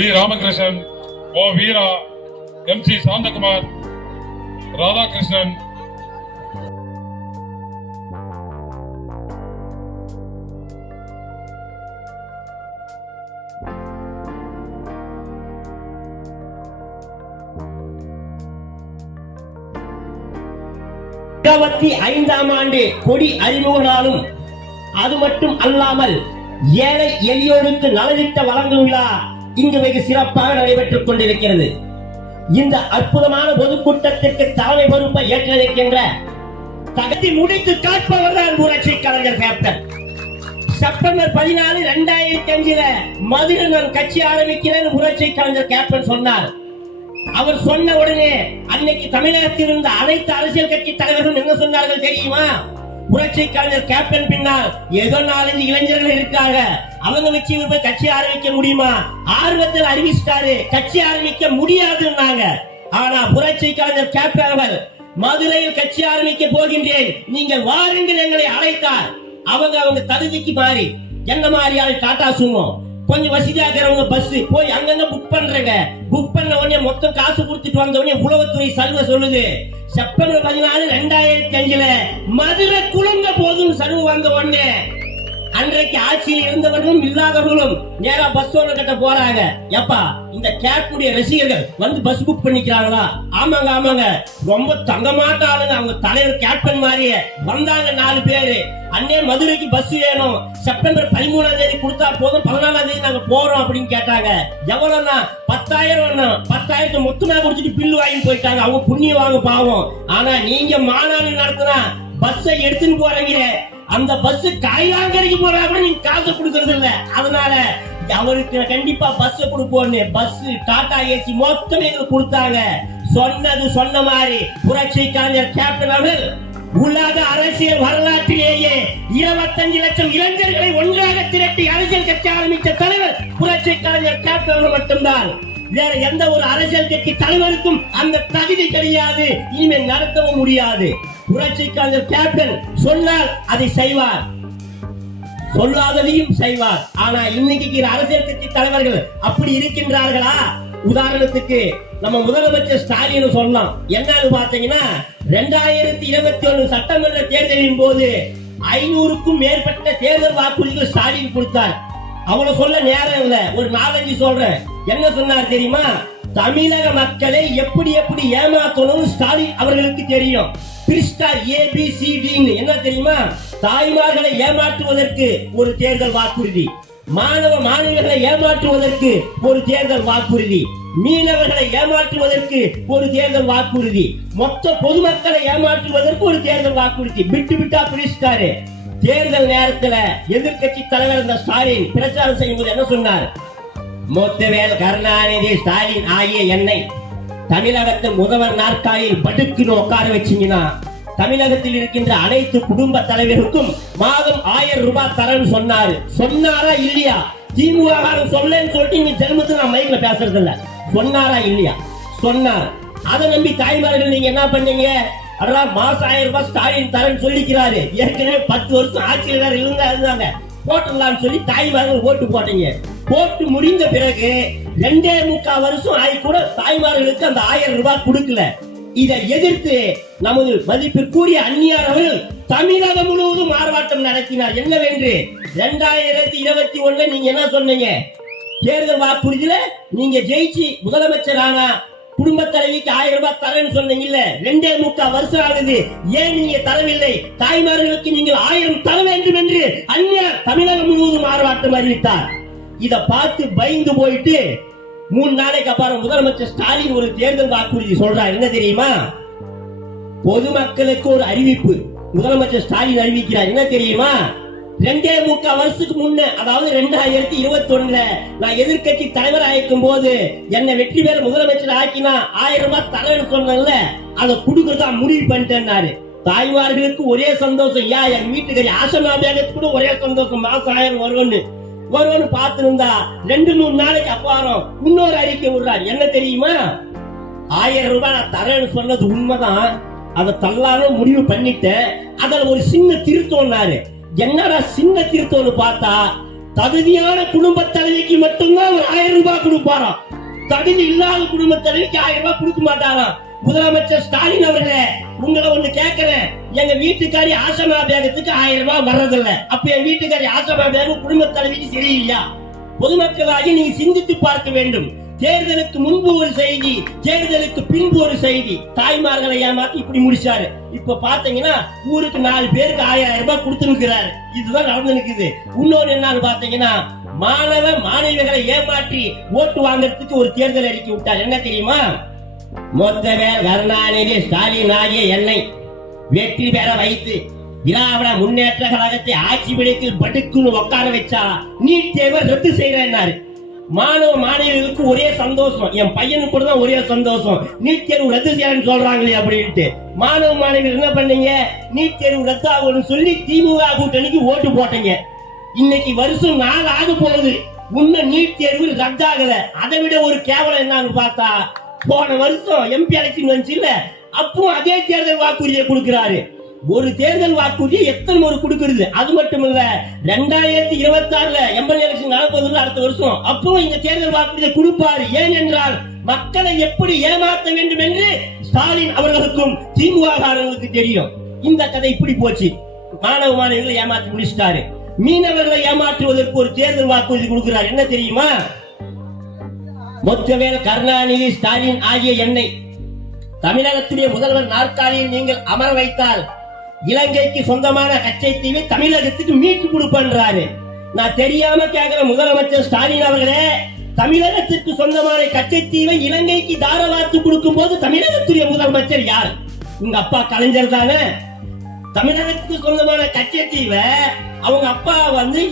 We Ramakrishnan, O Veera, MC. Santhakumar, Radhakrishnan, ஐந்தாம் ஆண்டு கொடி அறிமுக நாளும் அது மட்டும் அல்லாமல் ஏழை எளியோருக்கு நலத்திட்ட வழங்கும் விழா இங்கு வெகு சிறப்பாக நடைபெற்றுக் கொண்டிருக்கிறது. இந்த அற்புதமான பொதுக்கூட்டத்திற்கு தலைமை பொறுப்பை ஏற்றிருக்கின்ற தகுதி முடித்து காட்பவர் தான் புரட்சி கலைஞர் கேப்டன். செப்டம்பர் 14, 2005 மதுரை நான் கட்சி ஆரம்பிக்கிறேன் புரட்சி கலைஞர் கேப்டன் சொன்னார். அவர் சொன்ன உடனே அன்னைக்கு தமிழகத்தில் இருந்த அனைத்து அரசியல் கட்சி தலைவர்கள் என்ன சொன்னார்கள் தெரியுமா? புரட்சி கலைஞர் கேப்டன் பின்னால் ஏதோ 4-5 இளைஞர்கள் இருக்காங்க, அவங்க வச்சு இவர் போய் கட்சி ஆரம்பிக்க முடியுமா? ஆர்வத்தில் அறிவிச்சிட்டாரு, கட்சி ஆரம்பிக்க முடியாதுன்னாங்க. ஆனா புரட்சி கலைஞர் கேப்டன் அவர்கள் மதுரையில் கட்சி ஆரம்பிக்க போகின்றேன், நீங்கள் வாருங்கள் எங்களை அழைத்தார். அவங்க தகுதிக்கு மாறி என்ன மாதிரி ஆள் டாடா சுமோ, கொஞ்சம் வசதியா இருக்கிறவங்க பஸ் போய் அங்கங்க புக் பண்றங்க. புக் பண்ண உடனே மொத்தம் காசு கொடுத்துட்டு வந்த உடனே உளவுத்துறை சர்வ சொல்லுது, செப்டம்பர் 14, 2005 மதுரை குலுங்க போதும் சர்வ வந்த உடனே அன்றைக்கு ஆட்சியில் இருந்தவர்களும் இல்லாதவர்களும் நேரா பஸ் ஓனர் கிட்ட போறாங்க. எப்பா இந்த கேப்டைய ரசிகர்கள் வந்து பஸ் புக் பண்ணிக்கிறாங்களா? ஆமாங்க ரொம்ப தங்கமாட்ட ஆளுங்க, அவங்க தலைவர் கேப்டன் மாதிரியே வந்தாங்க 4 பேரு. அன்னே மதுரைக்கு பஸ் வேணும், செப்டம்பர் 13 கொடுத்தா போதும், 14 நாங்க போறோம் அப்படின்னு கேட்டாங்க. எவ்வளவுனா 10,000 10,000 மொத்தமா கொடுத்துட்டு பில்லு வாங்கி போயிட்டாங்க. அவங்க புண்ணியம் வாங்க பாவம். ஆனா நீங்க மாநாடு நடத்தினா பஸ்ஸை எடுத்துன்னு போறீங்க, அந்த பஸ் காய்வாங்கரைக்கு போறா கூட நீங்க காசு கொடுக்கறது இல்ல. அதனால அவருக்கு கண்டிப்பா பஸ் கொடுப்போன்னு பஸ் டாடா ஏசி மொத்தம் எங்களுக்கு கொடுத்தாங்க. சொன்னது சொன்ன மாதிரி புரட்சி கலைஞர் கேப்டன் அவர்கள் உலக அரசியல் வரலாற்றிலேயே 25 லட்சம் இளைஞர்களை ஒன்றாக திரட்டி அரசியல் கட்சி ஆரம்பித்த தலைவர் புரட்சி கலைஞர் கேப்டன் மட்டும்தான். வேற எந்த ஒரு அரசியல் கட்சி தலைவருக்கும் அந்த தகுதி கிடையாது, இனிமேல் நடத்தவும் முடியாது. புரட்சி கலைஞர் கேப்டன் சொன்னால் அதை செய்வார், சொல்லாததையும் செய்வார். ஆனா இன்னைக்கு அரசியல் கட்சி தலைவர்கள் அப்படி இருக்கின்றார்களா? உதாரணத்துக்கு நம்ம முதலமைச்சர் ஸ்டாலின் சொல்லலாம். என்னன்னு பாத்தீங்கன்னா 2021 சட்டமன்ற தேர்தலின் போது 500க்கும் மேற்பட்ட தேர்தல் வாக்குறுதிகள் ஸ்டாலின் கொடுத்தார். அவளை சொல்ல நேரம் இல்ல, ஒரு 4-5 சொல்றேன். என்ன சொன்னார் தெரியுமா? தமிழக மக்களை எப்படி ஏமாத்தணும் ஸ்டாலின் அவர்களுக்கு தெரியும். ABCD என்ன தெரியுமா? தாய்மார்களை ஏமாற்றுவதற்கு ஒரு தேர்தல் வாக்குறுதி, மாணவர்களை ஏமாற்றுவதற்கு ஒரு தேர்தல் வாக்குறுதி, மீனவர்களை ஏமாற்றுவதற்கு ஒரு தேர்தல் வாக்குறுதி, மொத்த பொதுமக்களை ஏமாற்றுவதற்கு ஒரு தேர்தல் வாக்குறுதி. விட்டா பிரிஸ்டாரு. தேர்தல் நேரத்தில் எதிர்கட்சி தலைவர் இந்த ஸ்டாலின் பிரச்சாரம் செய்யும் போது என்ன சொன்னார்? முத்துவேல் கருணாநிதி ஸ்டாலின் ஆகிய என்னை தமிழகத்தின் முதல்வர் நாற்காலியில் படுக்குன்னு உட்கார வச்சீங்கன்னா தமிழகத்தில் இருக்கின்ற அனைத்து குடும்ப தலைவருக்கும் மாதம் 1000 ரூபாய் தரேன்னு சொன்னாரு. சொன்னாரா இல்லையா? திமுக சொல்லன்னு சொல்லிட்டு நீங்க ஜென்மத்துக்கு நான் மைக்ல பேசுறது இல்ல. சொன்னாரா இல்லையா? சொன்னார். அதை நம்பி தாய்மார்கள் நீங்க என்ன பண்ணீங்க? அதெல்லாம் மாசம் 1000 ரூபாய் ஸ்டாலின் தரேன்னு சொல்லிக்கிறாரு. ஏற்கனவே 10 வருஷம் ஆட்சியில் இருந்தாங்க, போட்டலாம்னு சொல்லி தாய்மார்கள் ஓட்டு போட்டீங்க. போட்டு முடிந்த பிறகு 2.25 வருஷம் ஆகி கூட தாய்மார்களுக்கு அந்த 1000 ரூபாய் கொடுக்கல. இதை எதிர்த்து நமது மதிப்பிற்குரிய அந்நியார் அவர்கள் தமிழகம் முழுவதும் ஆர்ப்பாட்டம் நடத்தினார். என்னவென்று 2021 நீங்க என்ன சொன்னீங்க? தேர்தல் வாக்குறுதியில நீங்க ஜெயிச்சு முதலமைச்சர் ஆனா குடும்ப தலைவிக்கு 1000 ரூபாய் தரேன்னு சொன்னீங்கல்ல, 2.25 வருஷம் ஆகுது, ஏன் நீங்க தரவில்லை? தாய்மார்களுக்கு நீங்கள் 1000 தர வேண்டும் என்று அந்நியார் தமிழகம் முழுவதும் ஆர்ப்பாட்டம் அறிவித்தார். இத பார்த்து பயந்து போயிட்டு 3 நாளைக்கு அப்புறம் முதலமைச்சர் ஸ்டாலின் ஒரு தேர்தல் வாக்குறுதி சொல்றார். என்ன தெரியுமா? பொதுமக்களுக்கு ஒரு அறிவிப்பு முதலமைச்சர் ஸ்டாலின் அறிவிக்கிறார். என்ன தெரியுமா? 2.25 வருஷத்துக்கு முன்ன, அதாவது 2021 நான் எதிர்கட்சி தலைவர் ஆயிருக்கும் போது என்னை வெற்றி பெற முதலமைச்சர் ஆக்கினா 1000 ரூபாய் தரேன்னு சொன்னேன்ல, அதை கொடுக்கறதா முடிவு பண்ணிட்டேன்னாரு. தாய்மார்களுக்கு ஒரே சந்தோஷம். என் வீட்டுக்கு ஆசமா பேகத்துக்கு கூட ஒரே சந்தோஷம், மாசம் 1000 வருவன்னு பார்த்திருந்தா 2-3 நாளைக்கு அப்புறம் இன்னொரு அறிக்கை விடுறாரு. என்ன தெரியுமா? 1000 ரூபாய் நான் தரேன்னு சொன்னது உண்மைதான், அதை தள்ளாலும் முடிவு பண்ணிட்டேன், அதுல ஒரு சின்ன திருத்தம்னாரு. என்னடா சின்ன திருத்தம்னு பார்த்தா தகுதியான குடும்ப தலைவிக்கு மட்டும்தான் ஒரு 1000 ரூபாய் கொடுப்பாராம். தகுதி இல்லாத குடும்ப தலைவிக்கு 1000 ரூபாய் கொடுக்க மாட்டாராம். முதலமைச்சர் ஸ்டாலின் அவர்களே, உங்களை ஒண்ணு கேட்கிறேன். எங்க வீட்டுக்காரி ஆசமா பேகத்துக்கு 1000 ரூபாய் வர்றதில்ல. அப்ப என் வீட்டுக்காரி ஆசமா பேகம் குடும்ப தலைவிக்கு சரியில்லையா? பொதுமக்களாகி நீங்க சிந்தித்து பார்க்க வேண்டும். தேர்தலுக்கு முன்பு ஒரு செய்தி, தேர்தலுக்கு பின்பு ஒரு செய்தி. தாய்மார்களை ஏமாத்தி இப்படி முடிச்சாரு. இப்ப பாத்தீங்கன்னா ஊருக்கு 4 பேருக்கு 1000 ரூபாய் கொடுத்துருக்கிறாரு. இதுதான் நடந்து நிக்குது. இன்னொரு என்னன்னு பாத்தீங்கன்னா, மாணவ மாணவிகளை ஏமாற்றி ஓட்டு வாங்கறதுக்கு ஒரு தேர்தல் அறிக்கை விட்டார். என்ன தெரியுமா? மொத்தவே கருணாநிதி ஸ்டாலின் ஆகிய என்னை வெற்றி பெற வைத்து திராவிட முன்னேற்ற கழகத்தை ஆட்சி பிடித்தில் படுக்குன்னு உட்கார வச்சா நீட் தேர்வை ரத்து செய்யறாரு. மாணவ மாணவிகளுக்கு ஒரே சந்தோஷம், என் பையனுக்கு கூட தான் ஒரே சந்தோஷம், நீட் தேர்வு ரத்து செய்யறன்னு சொல்றாங்களே அப்படின்ட்டு. மாணவ மாணவிகள் என்ன பண்ணீங்க? நீட் தேர்வு ரத்து ஆகும்னு சொல்லி திமுக கூட்டணிக்கு ஓட்டு போட்டீங்க. இன்னைக்கு வருஷம் 4 ஆக போகுது, இன்னும் நீட் தேர்வு ரத்தாகல. அதை விட ஒரு கேவலம் என்னன்னு பார்த்தா, போன வருஷம் எம்பி எலெக்ஷன் வந்துச்சு இல்ல, அப்போ அதே தேர்தல் வாக்குறுதியை கொடுக்கிறாரு. ஒரு தேர்தல் வாக்குறுதியை எத்தனை முறை கொடுக்கிறது? அது மட்டும் இல்ல, 2026 எம்எல்ஏ எலெக்ஷன் நடப்பதில்லை அடுத்த வருஷம், அப்போ இந்த தேர்தல் வாக்குறுதியை கொடுப்பாரு. ஏனென்றால் மக்களை எப்படி ஏமாற்ற வேண்டும் என்று ஸ்டாலின் அவர்களுக்கும் திமுக காரர்களுக்கு தெரியும். இந்த கதை இப்படி போச்சு. மாணவ மாணவிகளை ஏமாற்றி முடிச்சிட்டாரு. மீனவர்களை ஏமாற்றுவதற்கு ஒரு தேர்தல் வாக்குறுதி கொடுக்கிறார். என்ன தெரியுமா? மொத்தவேல் கருணாநிதி ஸ்டாலின் ஆகிய என்னை தமிழகத்துடைய முதல்வர் நாற்காலியில் நீங்கள் அமர வைத்தால் இலங்கைக்கு சொந்தமான கச்சைத்தீவை தமிழகத்துக்கு மீட்டு கொடுப்பன்றாரு. நான் தெரியாம கேட்கிற முதலமைச்சர் ஸ்டாலின் அவர்களே, தமிழகத்திற்கு சொந்தமான கச்சைத்தீவை இலங்கைக்கு தாரவாத்து கொடுக்கும் போது தமிழகத்துடைய முதலமைச்சர் யார்? உங்க அப்பா கலைஞர் தானே. தமிழகத்துக்கு சொந்தமான கச்சைத்தீவை அவங்க அப்பா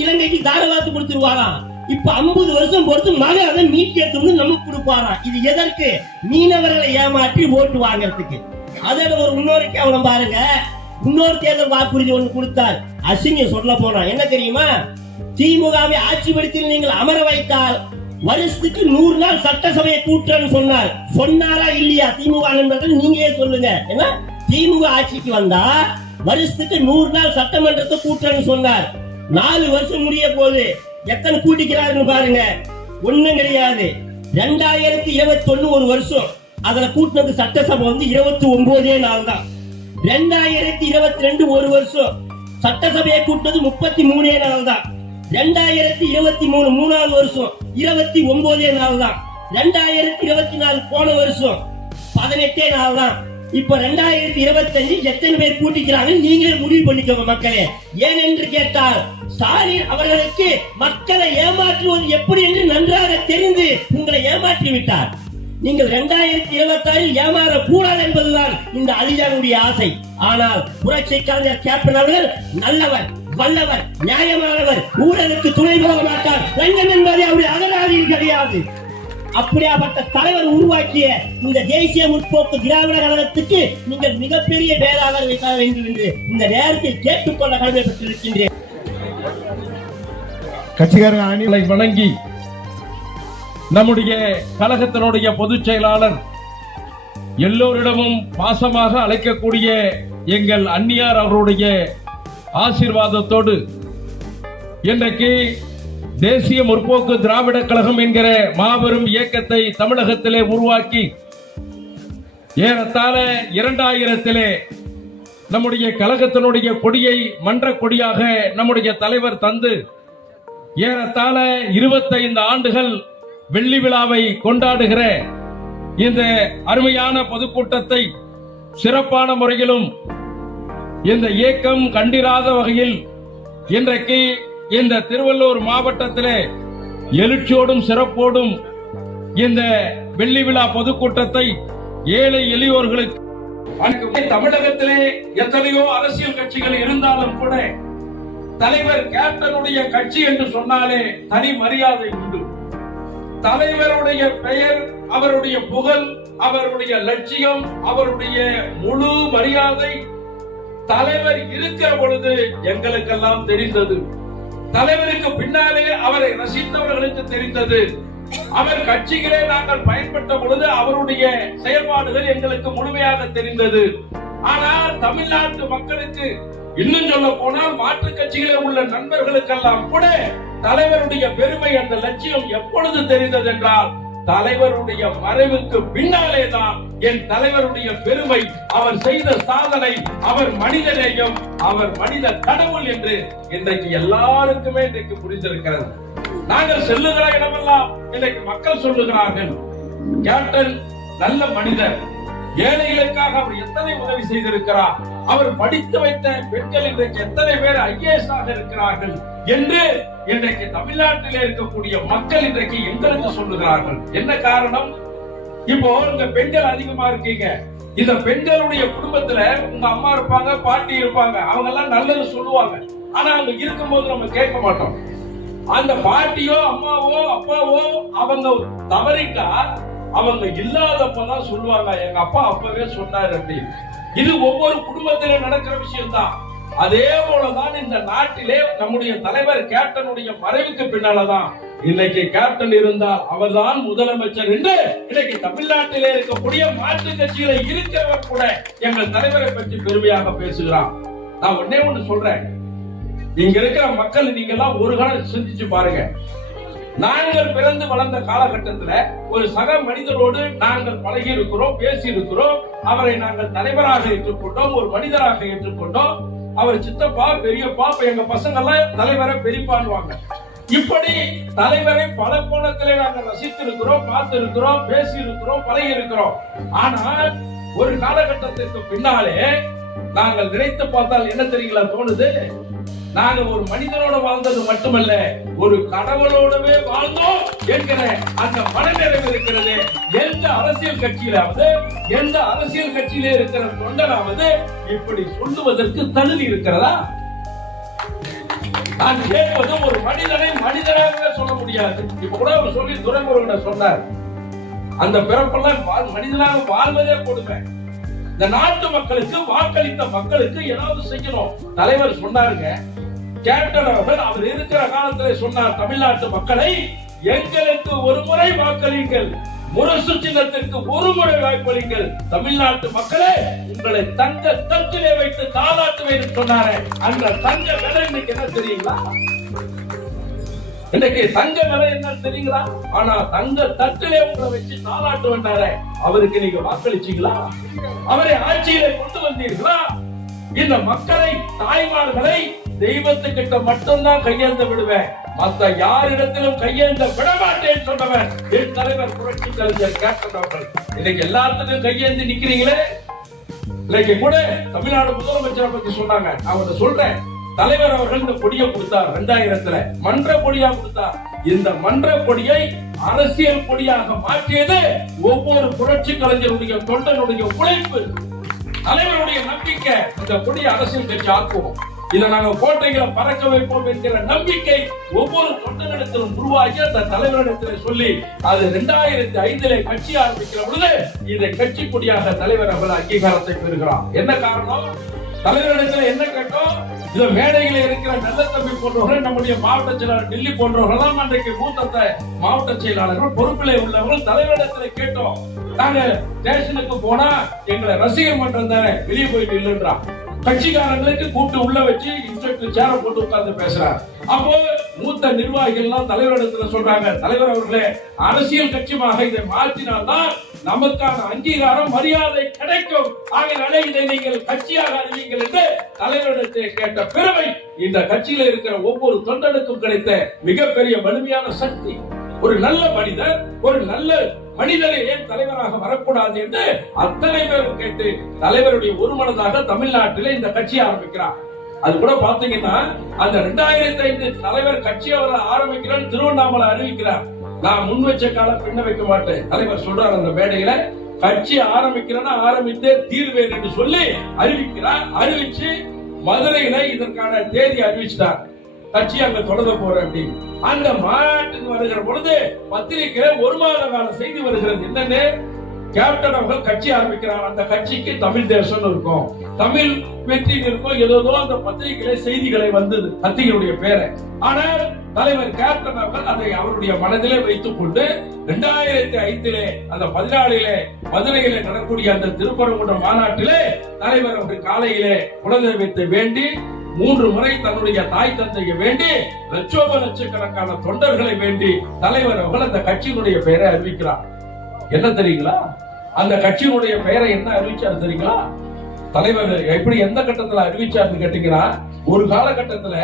இலங்கைக்கு தாரவாத்து கொடுத்துருவாராம். இப்ப 50 வருஷம் பொறுத்து மகன் அதை மீட்டு நமக்கு கொடுப்பாராம். இது எதற்கு? மீனவர்களை ஏமாற்றி ஓட்டு வாங்கறதுக்கு. அதோட ஒரு இன்னொரு கேவலம் பாருங்க. இன்னொரு தேர்தல் வாக்குறுதி ஒன்று கொடுத்தார். அசிங்க சொல்ல போனா என்ன தெரியுமா? திமுகவை ஆட்சி படுத்தி நீங்கள் அமர வைத்தால் வருஷத்துக்கு 100 நாள் சட்டசபையை கூட்டுறன்னு சொன்னார். சொன்னாரா இல்லையா திமுக நண்பர்கள்? நீங்களே சொல்லுங்க. ஏன்னா திமுக ஆட்சிக்கு வந்தா வருஷத்துக்கு 100 நாள் சட்டமன்றத்தை கூட்டுறன்னு சொன்னார். 4 வருஷம் முடிய போது எத்தனை கூட்டிக்கிறாருன்னு பாருங்க. ஒண்ணும் கிடையாது. 2021 ஒரு வருஷம், அதுல கூட்டினது சட்டசபை 29 நாள் தான். 2022 ஒரு வருஷம், சட்டசபையை கூட்டினது 33 நாள் தான். 2023 3வது வருஷம் 29 நாள் தான். 2024 போன வருஷம் 18 நாள் தான். இப்ப 2025 எத்தனை பேர் கூட்டிக்கிறாங்க நீங்களே முடிவு பண்ணிக்கோங்க மக்களே. ஏன் என்று கேட்டால், ஸ்டாலின் அவர்களுக்கு மக்களை ஏமாற்றுவது எப்படி என்று நன்றாக தெரிந்து உங்களை ஏமாற்றி விட்டார். நீங்கள் 2026 ஏமாற கூடாது என்பதுதான் இந்த அலிஜானுடைய ஆசை. ஆனால் புரட்சி கலைஞர் கேப்டன் அவர்கள் நல்லவர், வல்லவர், நியாயமானவர், ஊழலுக்கு துணை போக மாட்டார். லஞ்சம் என்பதை அவருடைய அகராதியில் கிடையாது. அப்படியாப்பட்ட தலைவர் உருவாக்கிய இந்த தேசிய முற்போக்கு திராவிட கழகத்துக்கு நீங்கள் மிகப்பெரிய வேளாளர் வைக்க வேண்டும் என்று இந்த நேரத்தில் கேட்டுக்கொள்ள கடமைப்பட்டிருக்கின்றேன். கட்சிக்காரங்க அணிகளை வணங்கி நம்முடைய கழகத்தினுடைய பொதுச் செயலாளர் எல்லோரிடமும் பாசமாக அழைக்கக்கூடிய எங்கள் அந்நியார் அவருடைய ஆசீர்வாதத்தோடு இன்றைக்கு தேசிய முற்போக்கு திராவிட கழகம் என்கிற மாபெரும் இயக்கத்தை தமிழகத்திலே உருவாக்கி ஏறத்தாழ 2000 நம்முடைய கழகத்தினுடைய கொடியை மன்ற கொடியாக நம்முடைய தலைவர் தந்து ஏறத்தாழ 25 ஆண்டுகள் வெள்ளி விழாவை கொண்டாடுகிற இந்த அருமையான பொதுக்கூட்டத்தை சிறப்பான முறையிலும் இந்த இயக்கம் கண்டிராத வகையில் இன்றைக்கு இந்த திருவள்ளூர் மாவட்டத்திலே எழுச்சியோடும் சிறப்போடும் இந்த வெள்ளி விழா பொதுக்கூட்டத்தை ஏழை எளியோர்களுக்கு தமிழகத்திலே எத்தனையோ அரசியல் கட்சிகள் இருந்தாலும் கூட தலைவர் கேப்டனுடைய கட்சி என்று சொன்னாலே தனி மரியாதை உண்டு. தலைவருடைய பெயர், அவருடைய புகழ், அவருடைய லட்சியம், அவருடைய முழு மரியாதை தலைவர் இருக்கிற பொழுது எங்களுக்கெல்லாம் தெரிந்தது. தலைவருக்கு பின்னாலே அவரை ரசித்தவர்களுக்கு தெரிந்தது. அவர் கட்சிகளே நாங்கள் பயன்பட்ட பொழுது அவருடைய செயல்பாடுகள் எங்களுக்கு முழுமையாக தெரிந்தது. ஆனால் தமிழ்நாட்டு மக்களுக்கு, இன்னும் சொல்ல போனால் மாற்றுக் கட்சிகளில் உள்ள நண்பர்களுக்கெல்லாம் கூட தலைவருடைய பெருமை, அந்த லட்சியம் எப்பொழுது தெரிந்தது என்றால் தலைவருடைய மறைவுக்கு பின்னாலே தான் என் தலைவருடைய பெருமை, அவர் செய்த சாதனை, அவர் மனிதநேயம், அவர் மனித கடவுள் என்று இன்றைக்கு எல்லாருக்குமே இன்றைக்கு புரிந்திருக்கிறது. நாங்கள் செல்லுகிற இடமெல்லாம் இன்றைக்கு மக்கள் சொல்லுகிறார்கள், கேப்டன் நல்ல மனிதர், ஏழைகளுக்காக அவர் எத்தனை உதவி செய்திருக்கிறார், அவர் படித்து வைத்த பெண்கள் இன்றைக்கு எத்தனை பேர் ஐஏஎஸ் ஆக இருக்கிறார்கள் என்று இன்றைக்கு தமிழ்நாட்டில் இருக்கக்கூடிய மக்கள் இன்றைக்கு எங்களுக்கு சொல்லுகிறார்கள். என்ன காரணம்? இப்போ இந்த பெண்கள் அதிகமா இருக்கீங்க, இந்த பெண்களுடைய குடும்பத்துல உங்க அம்மா இருப்பாங்க, பாட்டி இருப்பாங்க, அவங்க எல்லாம் நல்லது சொல்லுவாங்க. ஆனா அவங்க இருக்கும்போது நம்ம கேட்க மாட்டோம். அந்த பாட்டியோ அம்மாவோ அப்பாவோ அவங்க தவறிட்டா அவங்க இல்லாதப்பதான் சொல்லுவாங்க, எங்க அப்பா அப்பவே சொன்னாரு அப்படின்னு. இது ஒவ்வொரு குடும்பத்திலும் நடக்கிற விஷயம் தான். அதே போலதான் இந்த நாட்டிலே நம்முடைய தலைவர் கேப்டனுடைய மறைவுக்கு பின்னாலதான் இன்னைக்கு கேப்டன் இருந்தால் அவர்தான் முதலமைச்சர் என்று இன்னைக்கு தமிழ்நாட்டிலே இருக்கக்கூடிய மாற்று கட்சியில இருக்கிறவர் கூட எங்கள் தலைவரை பற்றி பெருமையாக பேசுகிறான். நான் ஒன்னே ஒண்ணு சொல்றேன், இங்க இருக்கிற மக்கள் நீங்க எல்லாம் ஒரு காலம் சிந்திச்சு பாருங்க. நாங்கள் பிறந்து வளர்ந்த காலகட்டத்தில் ஒரு சக மனிதரோடு நாங்கள் பழகி இருக்கிறோம், பேசி இருக்கிறோம், அவரை நாங்கள் தலைவராக ஏற்றுக்கொண்டோம், ஒரு மனிதராக ஏற்றுக்கொண்டோம். அவர் சித்தப்பா பெரியப்பா, எங்க பசங்க எல்லாம் தலைவரை பெரியப்பான்வாங்க. இப்படி தலைவரை பல கோணத்திலே நாங்கள் ரசித்திருக்கிறோம், பார்த்து இருக்கிறோம், பேசி இருக்கிறோம், பழகி இருக்கிறோம். ஆனால் ஒரு காலகட்டத்திற்கு பின்னாலே நாங்கள் நினைத்து பார்த்தால் என்ன தெரியுங்களா தோணுது? நாங்க ஒரு மனிதனோட வாழ்ந்தது மட்டுமல்ல, ஒரு கடவுளோடவே வாழ்ந்தோம் என்கிற அந்த மனநிறைவு இருக்கிறது. எந்த அரசியல் கட்சியிலாவது, எந்த அரசியல் கட்சியிலே இருக்கிற தொண்டராவது இப்படி சொல்லுவதற்கு தகுதி இருக்கிறதா? நான் கேட்பது, ஒரு மனிதனை மனிதனாகவே சொல்ல முடியாது. இப்ப கூட அவர் சொல்லி துரைமுருகனை சொன்னார், அந்த பிறப்பெல்லாம் மனிதனாக வாழ்வதே கொடுமை. இந்த நாட்டு மக்களுக்கு, வாக்களித்த மக்களுக்கு ஏதாவது செய்யணும். தலைவர் சொன்னாருங்க, கேப்டன் அவர்கள் அவர் இருக்கிற காலத்திலே சொன்னார், தமிழ்நாட்டு மக்களை எங்களுக்கு ஒரு முறை வாக்களிங்கள், முரசு சின்னத்திற்கு ஒரு முறை வாக்களிங்கள், தமிழ்நாட்டு மக்களே உங்களை தங்க தட்டிலே வைத்து தாளாட்டுவேன் சொன்னாரே. அந்த தங்க விலை இன்னைக்கு என்ன தெரியுங்களா? இன்னைக்கு தங்க விலை என்ன தெரியுங்களா? ஆனா தங்க தட்டிலே உங்களை வச்சு தாளாட்டு வந்தாரே, அவருக்கு நீங்க வாக்களிச்சீங்களா? அவரை ஆட்சியிலே கொண்டு வந்தீர்களா? இந்த மக்களை, தாய்மார்களை தெய்வத்துக்கிட்ட மட்டும்தான் கையேந்த விடுவேன், மத்த யாரிடத்திலும் கையேந்த விட மாட்டேன் சொன்னவன் என் தலைவர் புரட்சி கலைஞர் கேப்டன் அவர்கள். இன்னைக்கு எல்லாத்துக்கும் கையேந்தி நிக்கிறீங்களே. இன்னைக்கு கூட தமிழ்நாடு முதலமைச்சரை பத்தி சொன்னாங்க, நான் சொல்றேன், தலைவர் அவர்கள் இந்த கொடியை கொடுத்தார் 2000 மன்ற கொடியா கொடுத்தார். இந்த மன்ற கொடியை அரசியல் கொடியாக மாற்றியது ஒவ்வொரு புரட்சி கலைஞருடைய தொண்டனுடைய உழைப்பு, தலைவருடைய நம்பிக்கை. இந்த கொடியை அரசியல் கட்சி ஆக்குவோம், இதை நாங்க கோட்டைகளை பறக்க வைப்போம் என்கிற நம்பிக்கை ஒவ்வொரு தொண்டனிடத்திலும் உருவாகி அந்த தலைவரிடத்தில் சொல்லி அது 2005 கட்சி ஆரம்பிக்கிற பொழுது இதை கட்சி கொடியாக தலைவர் அவர்கள் அங்கீகாரத்தை பெறுகிறார். என்ன காரணம்? தலைவரிடத்தில் என்ன கேட்டோம்? இந்த மேடையில் இருக்கிற நல்ல தம்பி போன்றவர்கள், நம்முடைய மாவட்ட செயலாளர் டெல்லி போன்றவர்கள், அன்றைக்கு மூத்த மாவட்ட செயலாளர்கள், பொறுப்பிலே உள்ளவர்கள் தலைவரிடத்தில் கேட்டோம். நாங்க ஸ்டேஷனுக்கு போனா எங்களை ரசிகர் மன்றம் தானே, வெளியே போயிட்டு இல்லைன்றான். கட்சிக்காரங்களுக்கு கூட்டு உள்ள வச்சு இன்ஸ்பெக்டர் சேர போட்டு உட்கார்ந்து பேசுறாரு. அப்போ மூத்த நிர்வாகிகள் எல்லாம் தலைவரிடத்துல சொல்றாங்க, தலைவர் அவர்களே அரசியல் கட்சியாக இதை மாற்றினால்தான் நமக்கான அங்கீகாரம், மரியாதை கிடைக்கும், ஆகையாலே இதை நீங்கள் கட்சியாக அறிவீங்கள் என்று தலைவரிடத்தை கேட்ட பெருமை இந்த கட்சியில இருக்கிற ஒவ்வொரு தொண்டனுக்கும் கிடைத்த மிகப்பெரிய வலிமையான சக்தி. ஒரு நல்ல மனிதர், ஒரு நல்ல மனிதரை ஏன் தலைவராக வரக்கூடாது என்று அத்தனை பேரும் கேட்டு தலைவருடைய ஒரு மனதாக தமிழ்நாட்டிலே இந்த கட்சி ஆரம்பிக்கிறார். அது கூட பாத்தீங்கன்னா அந்த 2005 தலைவர் கட்சி அவர்கள் ஆரம்பிக்கிறார், திருவண்ணாமலை அறிவிக்கிறார். நான் முன் வச்ச கால பின்ன வைக்க மாட்டேன், தலைவர் சொல்றார் அந்த மேடையில, கட்சி ஆரம்பிக்கிறேன்னா ஆரம்பித்தே தீர்வேன் என்று சொல்லி அறிவிக்கிறார். அறிவிச்சு மதுரையில இதற்கான தேதி அறிவிச்சிட்டார், கட்சி அங்க தொடங்க போறேன் அப்படின்னு. அந்த மாநாட்டுக்கு வருகிற பொழுது பத்திரிகையில ஒரு மாத கால செய்தி வருகிறது. என்னன்னு, கேப்டன் அவர்கள் கட்சி ஆரம்பிக்கிறார், அந்த கட்சிக்கு தமிழ் தேசம் இருக்கும், தமிழ் வெற்றி இருக்கும், ஏதோ அந்த பத்திரிகையில செய்திகளை வந்தது பத்திரிகையுடைய பேரை. ஆனால் தலைவர் கேப்டன் அவர்கள் அதை அவருடைய மனதிலே வைத்துக் கொண்டு 2005 அந்த 14 மதுரையிலே நடக்கூடிய அந்த திருப்பரங்குன்றம் மாநாட்டிலே தலைவர் அவர்கள் காலையிலே குலதெய்வத்தை வேண்டி 3 முறை தன்னுடைய தாய் தந்தையை வேண்டி லட்சக்கணக்கான தொண்டர்களை வேண்டி தலைவர் அவர்கள் அந்த கட்சியினுடைய பெயரை அறிவிக்கிறார். என்ன தெரியுங்களா? அந்த கட்சியினுடைய பெயரை என்ன அறிவிச்சார் தெரியுங்களா? தலைவர் எப்படி எந்த கட்டத்துல அறிவிச்சார்னு கேட்டீங்கன்னா, ஒரு காலகட்டத்துல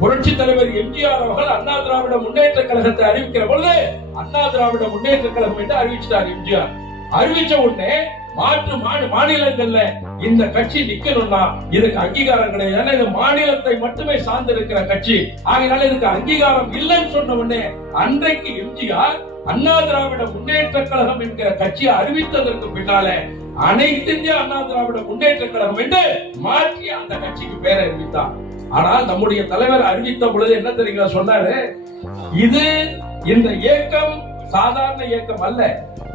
புரட்சி தலைவர் எம்ஜிஆர் அவர்கள் அண்ணா திராவிட முன்னேற்ற கழகத்தை அறிவிக்கிற பொழுது அண்ணா திராவிட முன்னேற்ற கழகம் என்று அறிவிச்சிட்டார் எம்ஜிஆர். அறிவிச்ச உடனே மாற்று மாநிலங்கள்ல இந்த கட்சி நிக்கணும்னா இதுக்கு அங்கீகாரம் கிடையாது. ஏன்னா இது மாநிலத்தை மட்டுமே சார்ந்து இருக்கிற கட்சி. ஆகையால இதுக்கு அங்கீகாரம் இல்லைன்னு சொன்ன உடனே அன்றைக்கு எம்ஜிஆர் அண்ணா திராவிட முன்னேற்ற கழகம் என்கிற கட்சியை அறிவித்ததற்கு பின்னாலே அனைத்து இந்திய அண்ணா திராவிட முன்னேற்ற கழகம் என்று மாற்றி அந்த கட்சிக்கு பெயரை அறிவித்தார். ஆனால் நம்முடைய தலைவர் அறிவித்த பொழுது என்ன தெரியுங்களா சொன்னாரு? இது இந்த இயக்கம் சாதாரண இயக்கம் அல்ல.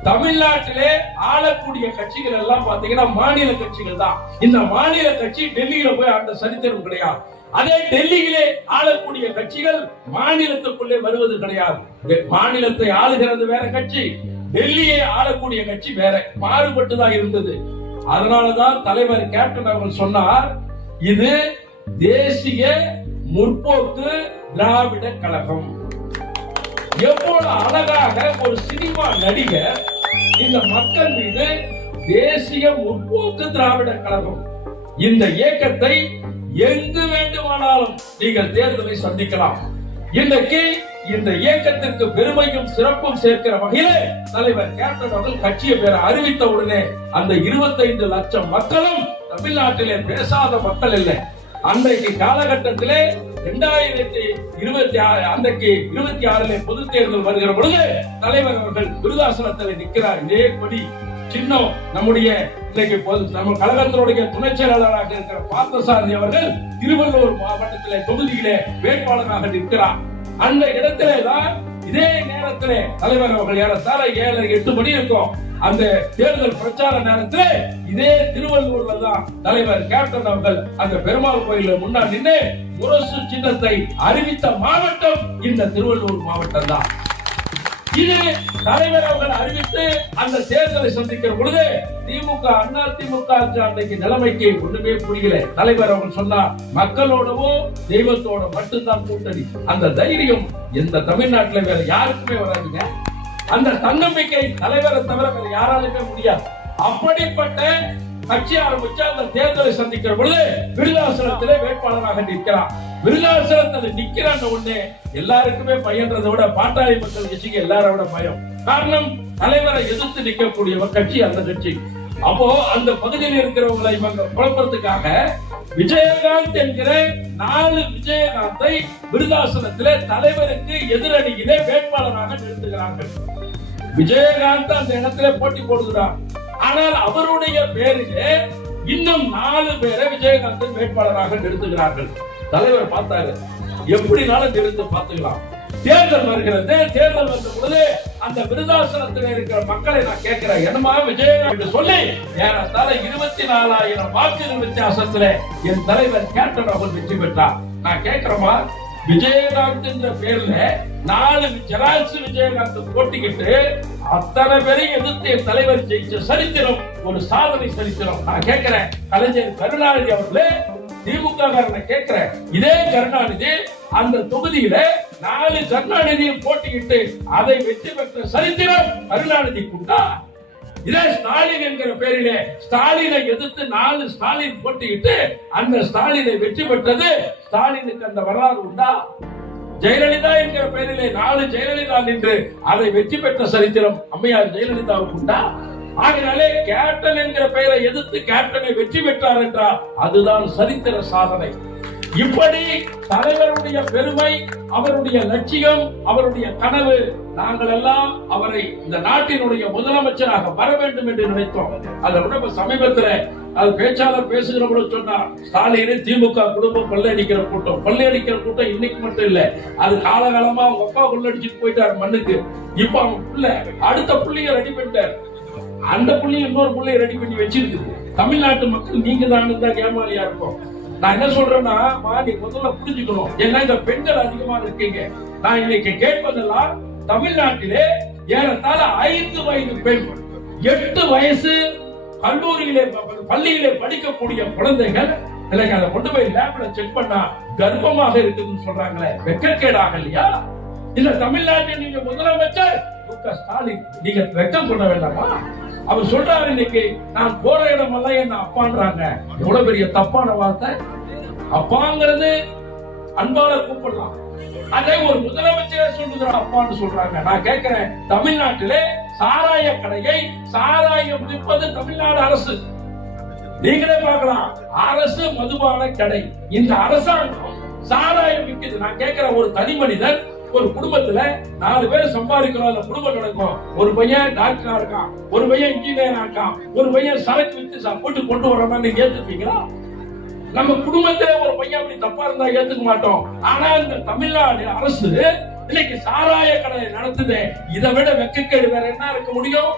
தமிழ்நாட்டிலே ஆளக்கூடிய கட்சிகள் எல்லாம் பாத்தீங்கன்னா மாநில கட்சிகள் தான். இந்த மாநில கட்சி டெல்லியில போய் அந்த சரித்திரம் கிடையாது. அதே டெல்லியிலே ஆளக்கூடிய கட்சிகள் மாநிலத்துக்குள்ளே வருவது கிடையாது. மாநிலத்தை ஆளுகிறது வேற கட்சி, டெல்லியை ஆளக்கூடிய கட்சி வேற, மாறுபட்டுதான் இருந்தது. அதனாலதான் தலைவர் கேப்டன் அவர்கள் சொன்னார், இது தேசிய முற்போக்கு திராவிட கழகம். எவ்வளவு அழகாக ஒரு சினிமா நடிகர் இந்த மக்கள் மீது தேசிய முற்போக்கு திராவிட கழகம், இந்த இயக்கத்தை எங்கு வேண்டுமானாலும் நீங்கள் தேர்தலை சந்திக்கலாம். இன்றைக்கு இந்த இயக்கத்திற்கு பெருமையும் சிறப்பும் சேர்க்கிற வகையிலே தலைவர் கேப்டன் அவர்கள் கட்சியை பேர அறிவித்த உடனே அந்த 25 லட்சம் மக்களும் தமிழ்நாட்டிலே பேசாத மக்கள் இல்லை. அன்றைக்கு காலகட்டத்திலே 2026 அன்றைக்கு 26 பொது தேர்தல் வருகிற பொழுது தலைவர் அவர்கள் விருதாசனத்தில் நிற்கிறார். இதே கொடி சின்னம் நம்முடைய இன்றைக்கு நம்ம கழகத்தினுடைய துணை செயலாளராக இருக்கிற பார்த்தசாரதி அவர்கள் திருவள்ளூர் மாவட்டத்திலே தொகுதியிலே வேட்பாளராக நிற்கிறார். அந்த இடத்திலே தான் இதே நேரத்திலே தலைவர் அவர்கள் ஏறத்தாழ 7-8 மணி இருக்கும். அந்த தேர்தல் பிரச்சார நேரத்தில் இதே திருவள்ளூர்ல தான் தலைவர் கேப்டன் அவர்கள் அந்த பெருமாள் கோயில முன்னாடி நின்று முரசு சின்னத்தை அறிவித்த மாவட்டம் இந்த திருவள்ளூர் மாவட்டம் தான். இது தலைவர் அவர்கள் அறிவித்து அந்த தேர்தலை சந்திக்கிற பொழுது திமுக அண்ணா திமுக அன்றைக்கு நிலைமைக்கு ஒண்ணுமே புரியல. தலைவர் அவர்கள் சொன்னார், மக்களோடவோ தெய்வத்தோட மட்டும்தான் கூட்டணி. அந்த தைரியம் இந்த தமிழ்நாட்டில் வேற யாருக்குமே வராதுங்க. அந்த தன்னம்பிக்கை தலைவரை தவிர வேற யாராலுமே முடியாது. அப்படிப்பட்ட கட்சி ஆரம்பிச்சு அந்த தேர்தலை சந்திக்கிற பொழுது விருதாசனத்திலே வேட்பாளராக நிற்கிறார். விருதாசனத்தில் நிக்கிறான் உடனே எல்லாருக்குமே பயன்றதை விட பாட்டாளி மக்கள் கட்சிக்கு எல்லாரோட பயம். காரணம், தலைவரை எதிர்த்து நிற்கக்கூடிய கட்சி அந்த கட்சி. அப்போ அந்த பகுதியில் இருக்கிறவங்களை இவங்க குழப்பறதுக்காக விஜயகாந்த் என்கிற 4 விஜயகாந்தை விருதாசனத்திலே தலைவருக்கு எதிரணியிலே வேட்பாளராக நிறுத்துகிறார்கள். விஜயகாந்த் அந்த இடத்திலே போட்டி போடுகிறார். ஆனால் அவருடைய பேரிலே இன்னும் 4 பேரை விஜயகாந்த் வேட்பாளராக நிறுத்துகிறார்கள். தலைவர் பார்த்தாரு, எப்படினாலும் நிறுத்து பார்த்துக்கலாம். தேர்தல் வருகிறது. தேர்தல் வந்த பொழுது அந்த விருதாசனத்தில் இருக்கிற மக்களை நான் கேட்கிறேன், என்னமா விஜயகாந்த் சொல்லி ஏறத்தாழ 24,000 வாக்குகள் வித்தியாசத்தில் என் தலைவர் கேப்டன் அவர்கள் வெற்றி பெற்றார். நான் கேட்கிறோமா, விஜயகாந்த் என்ற பேர்ல 4 ஜெரால்ஸ் விஜயகாந்த் போட்டிக்கிட்டு அத்தனை பேரையும் எதிர்த்து என் தலைவர் ஜெயிச்ச சரித்திரம் ஒரு சாதனை சரித்திரம். நான் கேட்கிறேன், கலைஞர் கருணாநிதி அவர்களே திமுக காரனை கேட்கிறேன், இதே கருணாநிதி அந்த தொகுதியில 4 கருணாநிதியும் போட்டிக்கிட்டு அதை வெற்றி பெற்ற சரித்திரம் கருணாநிதி உண்டா? இதே ஸ்டாலின் என்கிற பேரிலே ஸ்டாலினை எதிர்த்து 4 ஸ்டாலின் போட்டியிட்டு அந்த ஸ்டாலினை வெற்றி பெற்றது ஸ்டாலினுக்கு அந்த வரலாறு உண்டா? ஜெயலலிதா என்கிற பெயரிலே 4 ஜெயலலிதா நின்று அதை வெற்றி பெற்ற சரித்திரம் அம்மையார் ஜெயலலிதாவுக்கு உண்டா? ஆகினாலே கேப்டன் என்கிற பெயரை எதிர்த்து கேப்டனை வெற்றி பெற்றார் என்றால் அதுதான் சரித்திர சாதனை. இப்படி தலைவருடைய பெருமை, அவருடைய லட்சியம், அவருடைய கனவு, நாங்கள் எல்லாம் அவரை இந்த நாட்டினுடைய முதலமைச்சராக வர வேண்டும் என்று நினைத்தோம். அதை விட சமீபத்தில் அது பேச்சாளர் பேசுகிற சொன்னார், ஸ்டாலின் திமுக குடும்பம் கொள்ளையடிக்கிற கூட்டம். கொள்ளையடிக்கிற கூட்டம் இன்னைக்கு மட்டும் இல்ல, அது காலகாலமா அவங்க அப்பா கொள்ளையடிச்சுட்டு போயிட்டாரு மண்ணுக்கு. இப்ப அவங்க புள்ள அடுத்த புள்ளிய ரெடி பண்ணிட்டார். அந்த புள்ளிய இன்னொரு புள்ளைய ரெடி பண்ணி வச்சிருக்கு. தமிழ்நாட்டு மக்கள் நீங்க தான் ஏமாளியா இருக்கும். நான் என்ன சொல்றேன்னா, நீ முதல்ல புரிஞ்சுக்கணும், ஏன்னா இந்த பெண்கள் அதிகமா இருக்கீங்க. நான் இன்னைக்கு கேட்பதெல்லாம் தமிழ்நாட்டிலே ஏறத்தாழ 5 வயது பெண், 8 வயசு கல்லூரியிலே பள்ளியிலே படிக்கக்கூடிய குழந்தைகள் இல்லைங்க அதை கொண்டு போய் லேப்ல செக் பண்ணா கர்ப்பமாக இருக்குதுன்னு சொல்றாங்களே, வெக்கக்கேடாக இல்லையா? இல்ல தமிழ்நாட்டில் நீங்க முதலமைச்சர் மு.க. ஸ்டாலின், நீங்க வெக்கம் கொள்ள வேண்டாமா? அவர் சொல்றாரு இன்னைக்கு நான் போற இடமெல்லாம் என்ன அப்பான்றாங்க. எவ்வளவு பெரிய தப்பான வார்த்தை. அப்பாங்கிறது அன்பால கூப்பிடலாம், அதே ஒரு முதலமைச்சரே சொல்லுகிற அப்பான்னு சொல்றாங்க. நான் கேட்கிறேன், தமிழ்நாட்டிலே சாராய கடையை சாராயம் விற்பது தமிழ்நாடு அரசு. நீங்களே பார்க்கலாம், அரசு மதுபான கடை. இந்த அரசாங்கம் சாராயம் விற்குது. நான் கேட்கிறேன், ஒரு தனி மனிதன் ஒரு குடும்பத்துல 4 பேர் சம்பாதிக்கிறோம், அந்த குடும்பம் நடக்கும். ஒரு பையன் டாக்டரா இருக்கான், ஒரு பையன் இன்ஜினியரா இருக்கான், ஒரு பையன் சரக்கு வித்து போட்டு கொண்டு வர்றோம்னா நீங்க ஏத்துப்பீங்களா? நம்ம குடும்பத்திலே ஒரு பையன் அப்படி தப்பா இருந்தா ஏத்துக்க மாட்டோம். ஆனா இந்த தமிழ்நாடு அரசு இன்னைக்கு சாராய கடை நடத்துது. இதை விட வெக்கக்கேடு வேற என்ன இருக்க முடியும்?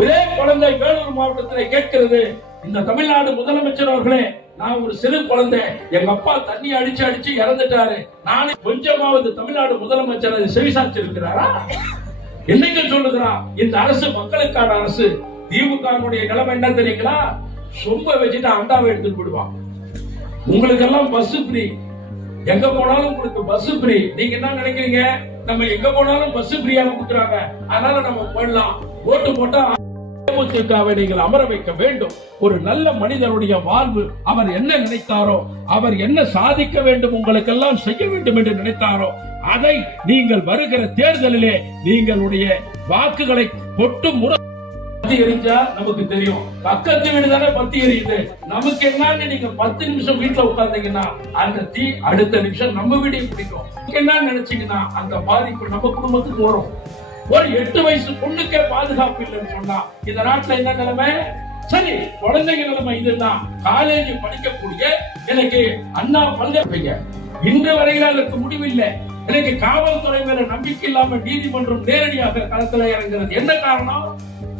ஒரே குழந்தை வேலூர் மாவட்டத்தில் கேட்கிறது, இந்த தமிழ்நாடு முதலமைச்சர் அவர்களே, நான் ஒரு சிறு குழந்தை, எங்க அப்பா தண்ணி அடிச்சு அடிச்சு இறந்துட்டாரு, நானே கொஞ்சமாவது தமிழ்நாடு முதலமைச்சர் அதை செவிசாய்ச்சி இருக்கிறாரா? என்னைக்கு சொல்லுகிறான் இந்த அரசு மக்களுக்கான அரசு. திமுக நிலைமை என்ன தெரியுங்களா? சொம்ப வச்சுட்டு அண்டாவை எடுத்துட்டு போடுவான். உங்களுக்கு எல்லாம் பஸ் ஃப்ரீ, எங்க போனாலும் உங்களுக்கு பஸ் ஃப்ரீ. நீங்க என்ன நினைக்கிறீங்க? நம்ம எங்க போனாலும் பஸ் ஃப்ரீயா கொடுக்குறாங்க, அதனால நம்ம போடலாம். ஓட்டு போட்டா தேமுதிகவை நீங்கள் அமர வைக்க வேண்டும். ஒரு நல்ல மனிதனுடைய வாழ்வு, அவர் என்ன நினைத்தாரோ, அவர் என்ன சாதிக்க வேண்டும், உங்களுக்கெல்லாம் செய்ய வேண்டும் என்று நினைத்தாரோ, அதை நீங்கள் வருகிற தேர்தலிலே நீங்களுடைய வாக்குகளை கொட்டு முறை எரிஞ்சா நமக்கு தெரியும். பக்கத்து வீடு தானே பத்தி எரியுது, நமக்கு என்னன்னு நீங்க 10 நிமிஷம் வீட்டுல உட்கார்ந்தீங்கன்னா அந்த தீ அடுத்த நிமிஷம் நம்ம வீடையும் பிடிக்கும். என்ன நினைச்சீங்கன்னா அந்த பாதிப்பு நம்ம குடும்பத்துக்கு வரும். ஒரு 8 வயசு பொண்ணுக்கே பாதுகாப்பு இல்லைன்னு சொன்னா இந்த நாட்டுல என்ன நிலைமை? சரி, குழந்தைங்க நிலைமை இதுதான். காலேஜ் படிக்கக்கூடிய எனக்கு அண்ணா பல்கலைக்கழக இன்று வரையில் அதற்கு முடிவில்லை. எனக்கு காவல்துறை மேல நம்பிக்கை இல்லாம நீதிமன்றம் நேரடியாக களத்துல இறங்குறது. என்ன காரணம்?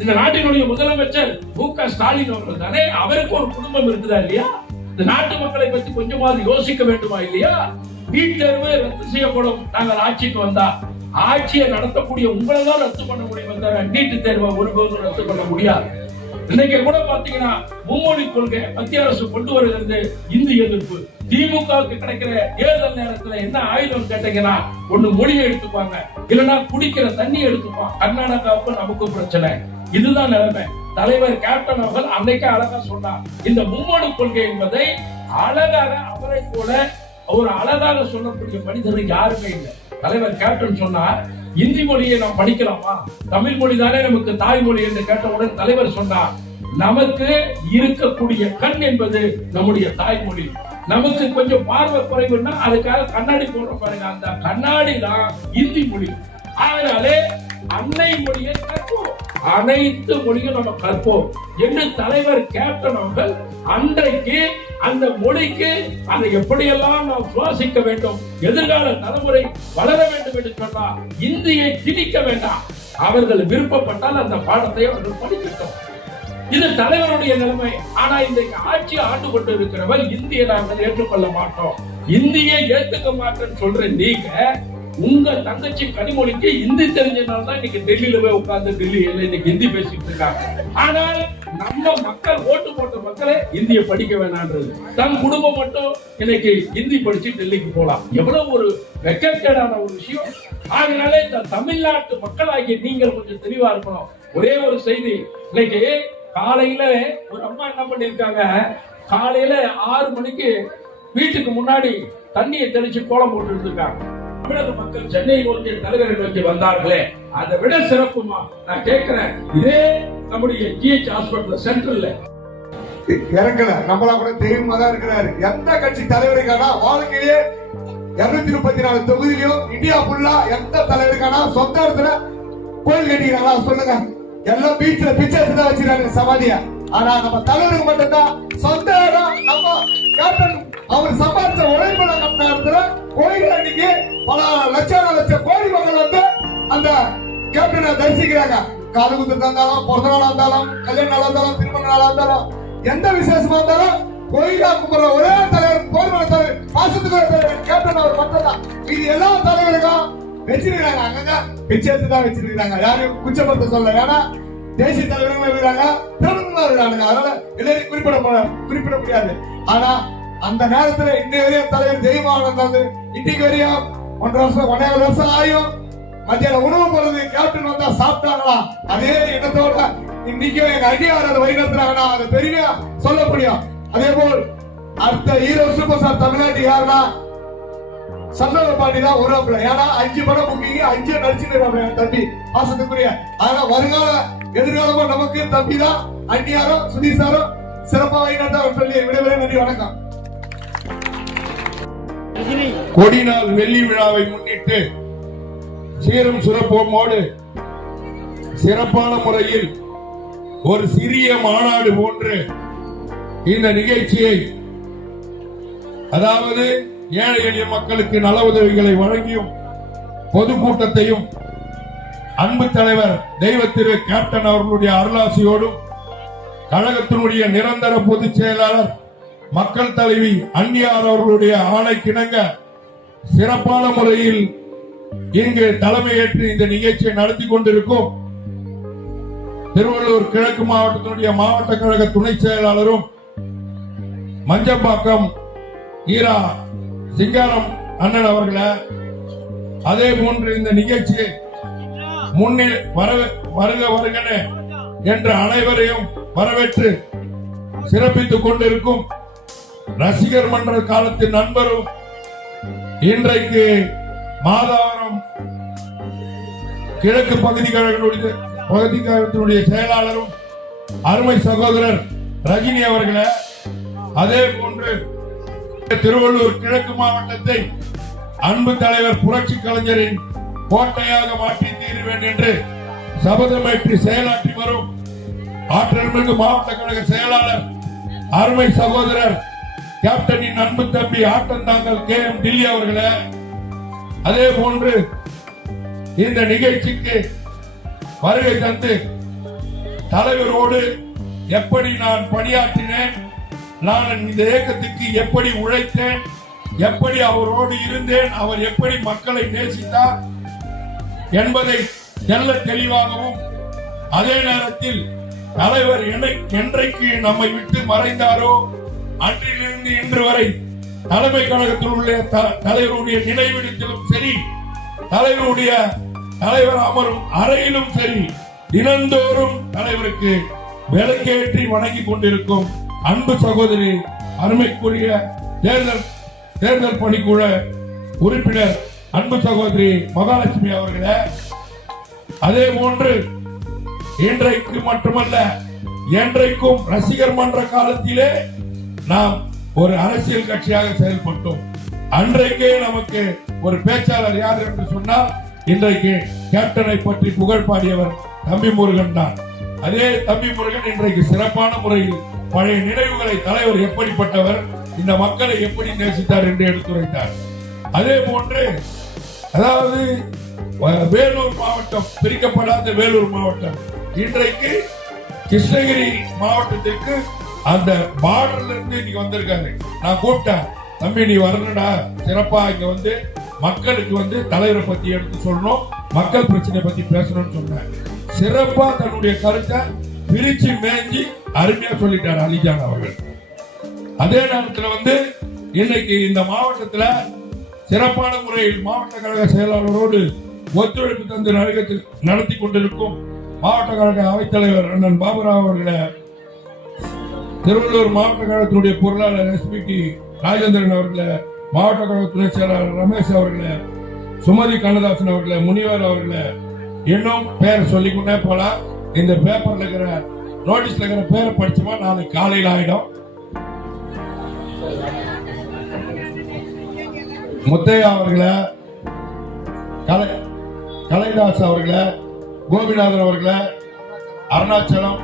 இந்த நாட்டினுடைய முதலமைச்சர் மு.க. ஸ்டாலின் அவர்கள் தானே. அவருக்கு ஒரு குடும்பம் இருக்குதா இல்லையா? இந்த நாட்டு மக்களை பற்றி கொஞ்சமாவது யோசிக்க வேண்டுமா இல்லையா? நீட் தேர்வு ரத்து செய்யப்படும், நாங்கள் ஆட்சிக்கு வந்தா. ஆட்சியை நடத்தக்கூடிய உங்களை தான் ரத்து பண்ண முடியும், நீட்டு தேர்வை ஒருபோதும் ரத்து பண்ண முடியாது. இன்னைக்கு கூட பாத்தீங்கன்னா மும்மொழி கொள்கை மத்திய அரசு கொண்டு வருகிறது. இந்தி எதிர்ப்பு. திமுகவுக்கு கிடைக்கிற தேர்தல் நேரத்துல என்ன ஆயுதம் கேட்டீங்கன்னா, ஒண்ணு மொழியை எடுத்துப்பாங்க, இல்லைன்னா குடிக்கிற தண்ணி எடுத்துப்பாங்க. கர்நாடகாவுக்கு நமக்கு பிரச்சனை. இதுதான் நிலைமை. தலைவர் கேப்டன் அவர்கள் அன்னைக்கு அழகா சொன்னார், இந்த மும்மொழி கொள்கை என்பதை அழகாக அவரை போல ஒரு அழகாக சொல்லக்கூடிய மனிதர் யாருமே இல்லை. தலைவர் கேப்டன் சொன்னார், இந்தி மொழியை நாம் படிக்கலாமா, தமிழ் மொழி தானே நமக்கு தாய்மொழி என்று கேட்டவுடன் தலைவர் சொன்னார், நமக்கு இருக்கக்கூடிய கண் என்பது நம்முடைய தாய்மொழி. நமக்கு கொஞ்சம் பார்வை குறைவுன்னா அதுக்காக கண்ணாடி போடுற பாருங்க, அந்த கண்ணாடி தான் இந்தி மொழி. அதனாலே அன்னை மொழியை கற்போம், அனைத்து மொழியும் நம்ம கற்போம் என்று தலைவர் கேப்டன் அவர்கள் அன்றைக்கு அந்த மொழிக்கு அதை எப்படியெல்லாம் நாம் சுவாசிக்க வேண்டும், எதிர்கால தலைமுறை வளர வேண்டும் என்று சொன்னால் இந்தியை திணிக்க வேண்டாம். அவர்கள் விருப்பப்பட்டால் அந்த பாடத்தை அவர்கள் படிக்கட்டும். இது தலைவருடைய நிலைமை. ஆனா இன்றைக்கு ஆட்சி ஆண்டு கொண்டு இருக்கிறவர் இந்தியை நாங்கள் ஏற்றுக்கொள்ள மாட்டோம், இந்தியை ஏற்றுக்க மாட்டேன்னு சொல்ற நீங்க உங்க தங்கச்சி கனிமொழிக்கு இந்தி தெரிஞ்சனால தான் இன்னைக்கு டெல்லியில போய் உட்கார்ந்து டெல்லியில இன்னைக்கு ஹிந்தி பேசிட்டு இருக்காங்க. ஆனால் நம்ம மக்கள் ஓட்டு போட்ட மக்களே இந்தியை படிக்க வேணான்றது, தன் குடும்பம் மட்டும் இன்னைக்கு ஹிந்தி படிச்சு டெல்லிக்கு போலாம். எவ்வளவு ஒரு வெக்கக்கேடான ஒரு விஷயம். அதனால இந்த தமிழ்நாட்டு மக்களாகிய நீங்கள் கொஞ்சம் தெளிவா இருக்கணும். ஒரே ஒரு செய்தி, இன்னைக்கு காலையில ஒரு அம்மா என்ன பண்ணிருக்காங்க, காலையில 6 மணிக்கு வீட்டுக்கு முன்னாடி தண்ணியை தெளிச்சு கோலம் போட்டு இருந்திருக்காங்க. தமிழக மக்கள் சென்னை நோக்கி தலைவரை நோக்கி வந்தார்களே, அதை விட சிறப்புமா நான் கேட்கிறேன். இதே நம்முடைய ஜிஹெச் ஹாஸ்பிட்டல் சென்ட்ரல்ல இறங்கல, நம்மளா கூட தெரியுமா தான் இருக்கிறாரு. எந்த கட்சி தலைவருக்கானா வாழ்க்கையிலே 234 தொகுதியிலும் இந்தியா ஃபுல்லா எந்த தலைவருக்கானா சொந்த இடத்துல கோயில் கட்டிக்கிறாங்களா சொல்லுங்க? எல்லாம் பீச்ல பிச்சை தான் வச்சிருக்காங்க சமாதியா. ஆனா நம்ம தலைவருக்கு மட்டும்தான் சொந்த இடம். நம்ம கேப்டன் அவர் சம்பாதிச்ச உழைப்புல கட்டின இடத்துல கோயில் அன்னைக்கு பல லட்சம் கோடி மக்கள் வந்து அந்த கேப்டனை தரிசிக்கிறாங்க. காது குத்து இருந்தாலும், பிறந்த நாளா இருந்தாலும், கல்யாண நாளா இருந்தாலும், திருமண நாளா இருந்தாலும், எந்த விசேஷமா இருந்தாலும் கோயிலா கும்பிடுற ஒரே தலைவர் போர்மன தலைவர் மாசத்துக்கு ஒரு தலைவர் கேப்டன் அவர் மட்டும்தான். இது எல்லா தலைவருக்கும் வச்சிருக்காங்க, அங்கங்க பிச்சை தான் வச்சிருக்காங்க. யாரையும் குச்சப்படுத்த சொல்ல, ஏன்னா தேசிய தலைவர்கள் இருக்கிறாங்க, திறமையா இருக்காங்க. அதனால எல்லாரையும் குறிப்பிட முடியாது. ஆனா அந்த நேரத்துல இன்னைய வரையும் தலைவர் தெரியுமா நடந்தது. இன்னைக்கு வரையும் 1.5 வருஷம் ஆயும் மத்தியான உணவு போறது கேப்டன் வந்தா சாப்பிட்டாங்களா அதே எண்ணத்தோட இன்னைக்கும் எங்க அடியார் வழி நடத்துறாங்கன்னா அது பெரிய சொல்ல முடியும். அதே போல் அடுத்த ஹீரோ சூப்பர் ஸ்டார் தமிழ்நாட்டு யாருன்னா சந்தோஷ பாண்டி தான் வருவாப்புல. ஏன்னா 5 படம் புக்கிங்க 5 நடிச்சுட்டு தம்பி பாசத்துக்குரிய. அதனால வருங்கால எதிர்காலமா நமக்கு தம்பி தான் அந்நியாரும் சுதீஷாரும் சிறப்பா வைக்கிறதா சொல்லி விடைபெற நன்றி வணக்கம். கொடிநாள் வெள்ளி விழாவை முன்னிட்டு சீரும் சிறப்போமோடு சிறப்பான முறையில் ஒரு சிறிய மாநாடு போன்று இந்த நிகழ்ச்சியை, அதாவது ஏழை எளிய மக்களுக்கு நல உதவிகளை வழங்கியும் பொதுக்கூட்டத்தையும் அன்பு தலைவர் தெய்வ திரு கேப்டன் அவர்களுடைய அருளாசியோடும் கழகத்தினுடைய நிரந்தர பொதுச் செயலாளர் மக்கள் தலைவி அன்னியார் அவர்களுடைய ஆணைக்கிணங்க சிறப்பான முறையில் இங்கு தலைமையேற்று இந்த நிகழ்ச்சியை நடத்தி கொண்டிருக்கும் திருவள்ளூர் கிழக்கு மாவட்டத்தினுடைய மாவட்ட கழக துணை செயலாளரும் மஞ்சப்பாக்கம் ஈரா சிங்காரம் அண்ணன் அவர்களே, அதே போன்று இந்த நிகழ்ச்சியை முன்னில் வருக வருகன என்ற அனைவரையும் வரவேற்று சிறப்பித்துக் கொண்டிருக்கும் ரசிகர் மன்ற காலத்தின் நண்பரும் இன்றைக்கு மாதாவரம் கிழக்கு பகுதி கழகத்தினுடைய செயலாளரும் அருமை சகோதரர் ரஜினி அவர்களே, அதே போன்று திருவள்ளூர் கிழக்கு மாவட்டத்தை அன்பு தலைவர் புரட்சி கலைஞரின் கோட்டையாக மாற்றி தீருவேன் என்று சபதமேற்று செயலாற்றி வரும் ஆற்றல் மிகு மாவட்ட கழக செயலாளர் அருமை சகோதரர் கேப்டனின் அன்பு தம்பி ஆட்டந்தாங்கல் KM டில்லி அவர்களே, அதே போன்று இந்த நிகழ்ச்சிக்கு வருகை தந்து தலைவரோடு எப்படி நான் பணியாற்றினேன், நான் இந்த இயக்கத்துக்கு எப்படி உழைத்தேன், எப்படி அவரோடு இருந்தேன், அவர் எப்படி மக்களை நேசித்தார் என்பதை தெல்ல தெளிவாகவும், அதே நேரத்தில் தலைவர் என்றைக்கு நம்மை விட்டு மறைந்தாரோ அன்றிலிருந்து இன்று வரை தலைமை கழகத்தில் உள்ள தலைவருடைய நினைவிடத்திலும் சரி, தலைவர் அமரும் அறையிலும் சரி, தினந்தோறும் தலைவருக்கு விளக்கேற்றி வணங்கி கொண்டிருக்கும் அன்பு சகோதரி அருமைக்குரிய தேர்தல் பணிக்குழு உறுப்பினர் அன்பு சகோதரி மகாலட்சுமி அவர்களே, அதே போன்று இன்றைக்கு மட்டுமல்ல என்றைக்கும் ரசிகர் மன்ற காலத்திலே நாம் ஒரு அரசியல் கட்சியாக செயல்பட்டோம். அன்றைக்கே நமக்கு ஒரு பேச்சாளர் யார் என்று சொன்னால் இன்றைக்கு கேப்டனை பற்றி புகழ் பாடியவர் தம்பி முருகன் தான். அதே தம்பி முருகன் இன்றைக்கு சிறப்பான முறையில் பழைய நினைவுகளை தலைவர் எப்படிப்பட்டவர், இந்த மக்களை எப்படி நேசித்தார் என்று எடுத்துரைத்தார். அதே போன்று அதாவது வேலூர் மாவட்டம், பிரிக்கப்படாத வேலூர் மாவட்டம் இன்றைக்கு கிருஷ்ணகிரி மாவட்டத்திற்கு அந்த பார்டர்ல இருந்து இன்னைக்கு வந்திருக்காரு. நான் கூப்பிட்டேன், தம்பி நீ வரணும்டா, சிறப்பா இங்க வந்து மக்களுக்கு வந்து தலைவரை பத்தி எடுத்து சொல்லணும், மக்கள் பிரச்சனை பத்தி பேசணும்னு சொன்னேன். சிறப்பா தன்னுடைய கருத்தை பிரிச்சு மேஞ்சி அருமையா சொல்லிட்டார் அலிஜான் அவர்கள். அதே நேரத்தில் வந்து இன்னைக்கு இந்த மாவட்டத்தில் சிறப்பான முறையில் மாவட்ட கழக செயலாளரோடு ஒத்துழைப்பு தந்து நடத்தி கொண்டிருக்கும் மாவட்ட கழக அவைத்தலைவர் அண்ணன் பாபுராவ் அவர்களை, திருவள்ளூர் மாவட்ட கழகத்தினுடைய பொருளாளர் SPT ராஜேந்திரன் அவர்களை, மாவட்ட கழக துணை செயலாளர் ரமேஷ் அவர்களை, சுமதி கண்ணதாசன் அவர்களை, முனிவர் அவர்களை, இன்னும் பேர் சொல்லிக்கொண்டே போலாம். இந்த பேப்பர்ல இருக்கிற நோட்டீஸ்ல இருக்கிற பேரை படிச்சோமா நாளைக்கு காலையில் ஆயிடும். முத்தையா அவர்களை, கலைதாஸ் அவர்களை, கோபிநாதன் அவர்களை, அருணாச்சலம்,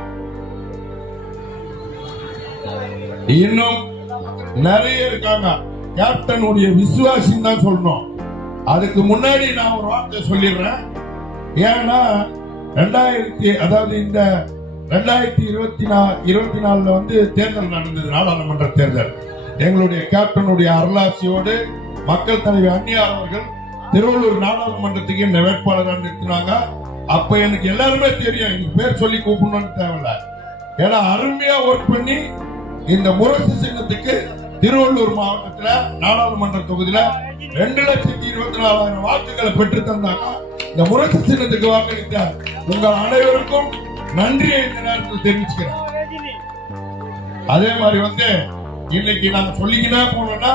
இன்னும் நிறைய இருக்காங்க. கேப்டனுடைய விசுவாசின்னு தான் சொல்லணும். அதுக்கு முன்னாடி நான் ஒரு வார்த்தை சொல்லிடுறேன். ஏன்னா அதாவது இந்த 2024 வந்து தேர்தல் நடந்தது, நாடாளுமன்ற தேர்தல். எங்களுடைய கேப்டனுடைய அருளாசியோடு மக்கள் தலைவர் அன்னியார் அவர்கள் திருவள்ளூர் நாடாளுமன்றத்துக்கு என்ன வேட்பாளராக நிறுத்தினாங்க. அப்ப எனக்கு எல்லாருமே தெரியும், எனக்கு பேர் சொல்லி கூப்பிடணும்னு தேவையில்ல. ஏன்னா அருமையா ஒர்க் பண்ணி இந்த முரசு சின்னத்துக்கு திருவள்ளூர் மாவட்டத்துல நாடாளுமன்ற தொகுதியில 2,24,000 வாக்குகளை பெற்று தந்தாங்க. இந்த முரசு சின்னத்துக்கு வாக்களித்த உங்கள் அனைவருக்கும் நன்றியை இந்த நேரத்தில் தெரிவிச்சுக்கிறேன். அதே மாதிரி இன்னைக்கு நாங்க சொல்லிக்கிட்டே போனோம்னா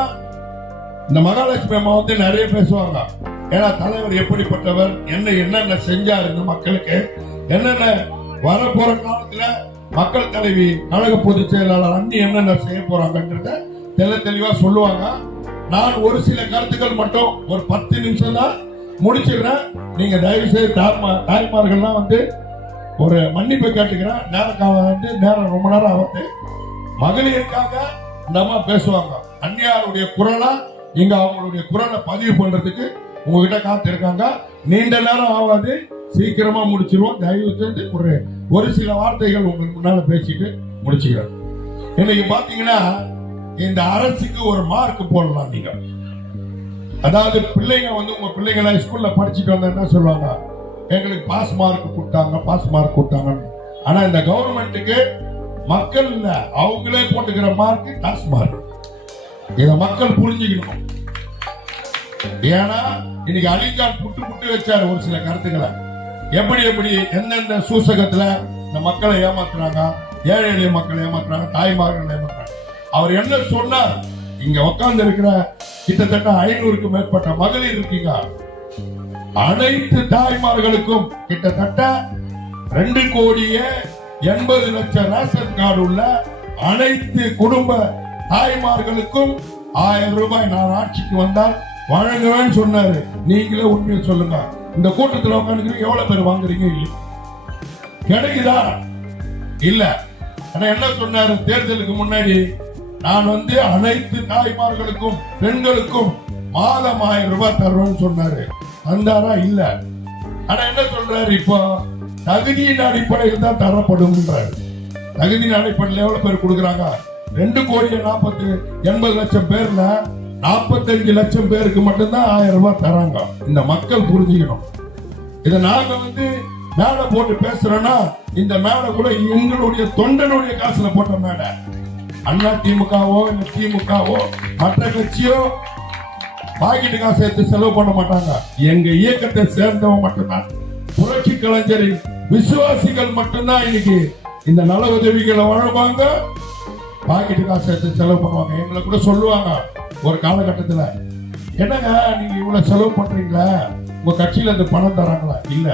இந்த மகாலட்சுமி அம்மா நிறைய பேசுவாங்க. ஏன்னா தலைவர் எப்படிப்பட்டவர், என்னென்ன செஞ்சார் இந்த மக்களுக்கு, என்னென்ன வரப்போற காலத்துல மக்கள் தலைவி கழக பொதுச் செயலாளர் அண்ணி என்னென்ன செய்ய போறாங்கன்றத தெளிவா சொல்லுவாங்க. நான் ஒரு சில கருத்துக்கள் மட்டும் ஒரு 10 நிமிஷம் தான் முடிச்சுக்கிறேன். நீங்க தயவு செய்து தாய்மார்கள்லாம் ஒரு மன்னிப்பு கேட்டுக்கிறேன். நேரம் ரொம்ப நேரம் ஆகுது. மகளிருக்காக இந்த அம்மா பேசுவாங்க. அந்நியாருடைய குரலா இங்க அவங்களுடைய குரலை பதிவு பண்றதுக்கு உங்ககிட்ட காத்திருக்காங்க. நீண்ட நேரம் ஆகாது, சீக்கிரமா முடிச்சிருவோம். தயவு செய்து ஒரு சில வார்த்தைகள் உங்களுக்கு முன்னால பேசிட்டு முடிச்சுக்கிறேன். இன்னைக்கு பாத்தீங்கன்னா இந்த அரசுக்கு ஒரு மார்க் போடலாம். நீங்க அதாவது பிள்ளைங்க உங்க பிள்ளைங்கள ஸ்கூல்ல படிச்சுட்டு வந்தா என்ன சொல்லுவாங்க, எங்களுக்கு பாஸ் மார்க் கொடுத்தாங்க. ஆனா இந்த கவர்மெண்ட்டுக்கு மக்கள் இல்ல, அவங்களே போட்டுக்கிற மார்க் பாஸ் மார்க். இத மக்கள் புரிஞ்சுக்கணும். ஏன்னா இன்னைக்கு அலிகான் புட்டு வச்சாரு ஒரு சில கருத்துக்களை. எப்படி எந்தெந்த சூசகத்துல இந்த மக்களை ஏமாத்துறாங்க, ஏழை எளிய மக்களை ஏமாத்துறாங்க, தாய்மார்கள் ஏமாத்துறாங்க. அவர் என்ன சொன்னார், இங்க உட்கார்ந்து இருக்கிற கிட்டத்தட்ட 500க்கும் மேற்பட்ட மகளிர் இருக்கீங்க. அனைத்து தாய்மார்களுக்கும் கிட்டத்தட்ட 2,80,00,000 ரேஷன் கார்டு உள்ள அனைத்து குடும்ப தாய்மார்களுக்கும் 1000 ரூபாய் நான் ஆட்சிக்கு வந்தால் வழங்குவேன்னு சொன்னாரு. நீங்களே உண்மையை சொல்லுங்க. இந்த கூட்டத்தில் உட்காந்து எவ்வளவு பேர் வாங்குறீங்க? கிடைக்குதா? இல்ல. ஆனா என்ன சொன்னாரு, தேர்தலுக்கு முன்னாடி நான் அனைத்து தாய்மார்களுக்கும் பெண்களுக்கும் மாதம் 1000 ரூபாய் தருவேன்னு சொன்னாரு. தந்தாரா? இல்ல. ஆனா என்ன சொல்றாரு, இப்போ தகுதியின் அடிப்படையில் தான் தரப்படும். தகுதியின் அடிப்படையில் எவ்வளவு பேர் கொடுக்கறாங்க? 2,80,00,000 பேர்ல 45 லட்சம் பேருக்கு மட்டும்தான் 1000 ரூபாய் தராங்க. இந்த மக்கள் புரிஞ்சுக்கணும். இதை நாங்க மேல போட்டு பேசுறோம்னா இந்த மேல கூட எங்களுடைய தொண்டனுடைய காசுல போட்ட மேடை. அண்ணா திமுகவோ இல்ல திமுகவோ மற்ற கட்சியோ பாக்கெட்டு காசு எடுத்து செலவு பண்ண மாட்டாங்க. எங்க இயக்கத்தை சேர்ந்தவங்க மட்டும்தான், புரட்சி கலைஞரின் விசுவாசிகள் மட்டும்தான் இன்னைக்கு இந்த நல உதவிகளை வழங்குவாங்க, பாக்கெட்டு காசு எடுத்து செலவு பண்ணுவாங்க. எங்களை கூட சொல்லுவாங்க ஒரு காலகட்டத்துல, என்னங்க நீங்க இவ்வளவு செலவு பண்றீங்களா, உங்க கட்சியில இந்த பணம் தராங்களா? இல்ல,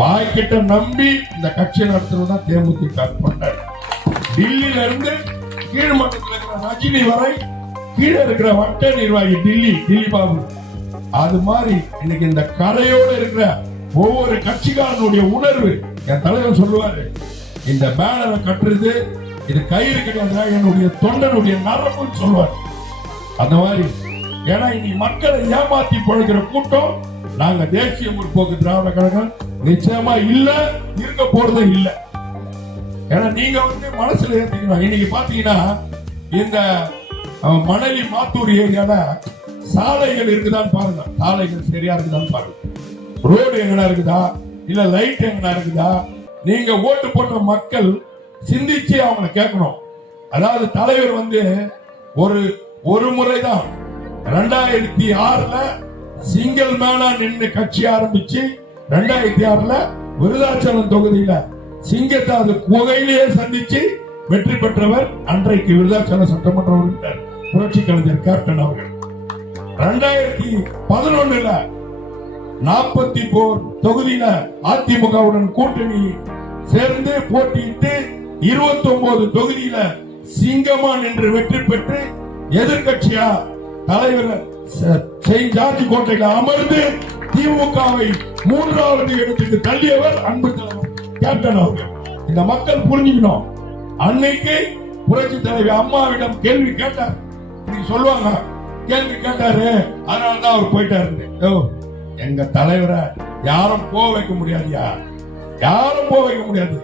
பாக்கெட்டை நம்பி இந்த கட்சி நடத்துறதுதான் தேமுதிக பண்ணாரு. டில்லியில இருந்து கீழ்மட்டத்தில் இருக்கிற ரஜினி வரை கீழே இருக்கிற வட்ட நிர்வாகி டில்லி பாபு, அது மாதிரி இன்னைக்கு இந்த கரையோடு இருக்கிற ஒவ்வொரு கட்சிக்காரனுடைய உணர்வு. என் தலைவர் சொல்லுவாரு, இந்த பேனரை கட்டுறது இது கயிறு கிடையாது, என்னுடைய தொண்டனுடைய நரம்புன்னு சொல்லுவார். அந்த மாதிரி ஏன்னா இன்னைக்கு மக்களை ஏமாத்தி பழகிற கூட்டம் நாங்க தேசிய முற்போக்கு திராவிட கழகம் நிச்சயமா இல்ல, இருக்க போறதே இல்ல. ஏன்னா நீங்க மனசுல ஏத்திக்கணும். இன்னைக்கு பாத்தீங்கன்னா இந்த மணலி மாத்தூர் ஏரியால சாலைகள் இருக்குதான்னு பாருங்க, சாலைகள் சரியா இருக்குதான்னு பாருங்க, ரோடு எங்கடா இருக்குதா, இல்ல லைட் எங்கடா இருக்குதா. நீங்க ஓட்டு போட்ட மக்கள் சிந்திச்சு அவங்களை கேட்கணும். அதாவது தலைவர் ஒரு முறைதான் 2006ல சிங்கிள் மேனா நின்று கட்சி ஆரம்பிச்சு 2006ல விருதாச்சலம் தொகுதியில சிங்கத்தாது குகையிலேயே சந்திச்சு வெற்றி பெற்றவர் அன்றைக்கு விருதாச்சலம் சட்டமன்ற உறுப்பினர் புரட்சி கலைஞர் கேப்டன் அவர்கள். 2011ல 44 தொகுதியில அதிமுகவுடன் கூட்டணி சேர்ந்து போட்டியிட்டு 29 தொகுதியில சிங்கமா நின்று வெற்றி பெற்று எதிர்கட்சியா தலைவர் செயின்ட் ஜார்ஜ் கோட்டையில அமர்ந்து திமுகவை 3வது இடத்துக்கு தள்ளியவர் அன்பு தலைவர் கேப்டன் அவர்கள். இந்த மக்கள் புரிஞ்சுக்கணும். அன்னைக்கு புரட்சி தலைவி அம்மாவிடம் கேள்வி கேட்டார். சொல்லுவாங்க கேள்வி கேட்டாரு, அதனாலதான் அவர் போயிட்டாரு. எங்க தலைவரை யாரும் போக வைக்க முடியாதுயா, யாரும் போக வைக்க முடியாது.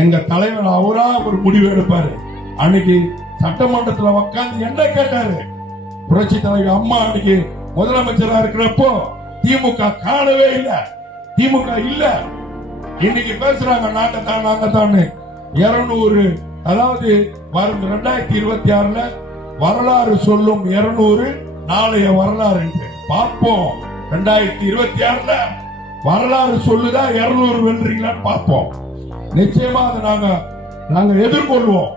எங்க தலைவர் அவரா ஒரு முடிவு எடுப்பாரு. அன்னைக்கு சட்டமன்றத்தில் உட்கார்ந்து என்ன கேட்டாரு, புரட்சி தலைவி அம்மா அன்னைக்கு முதலமைச்சரா இருக்கிறப்போ திமுக காணவே இல்லை, திமுக இல்ல. இன்னைக்கு பேசுறாங்க நாங்க தான் 200, அதாவது வரும் 2026ல வரலாறு சொல்லும் 200 நாளைய வரலாறு என்று பார்ப்போம். 2026 வரலாறு சொல்லுதா 200 வென்றீங்களான்னு பார்ப்போம். நிச்சயமா அதை நாங்க எதிர்கொள்வோம்.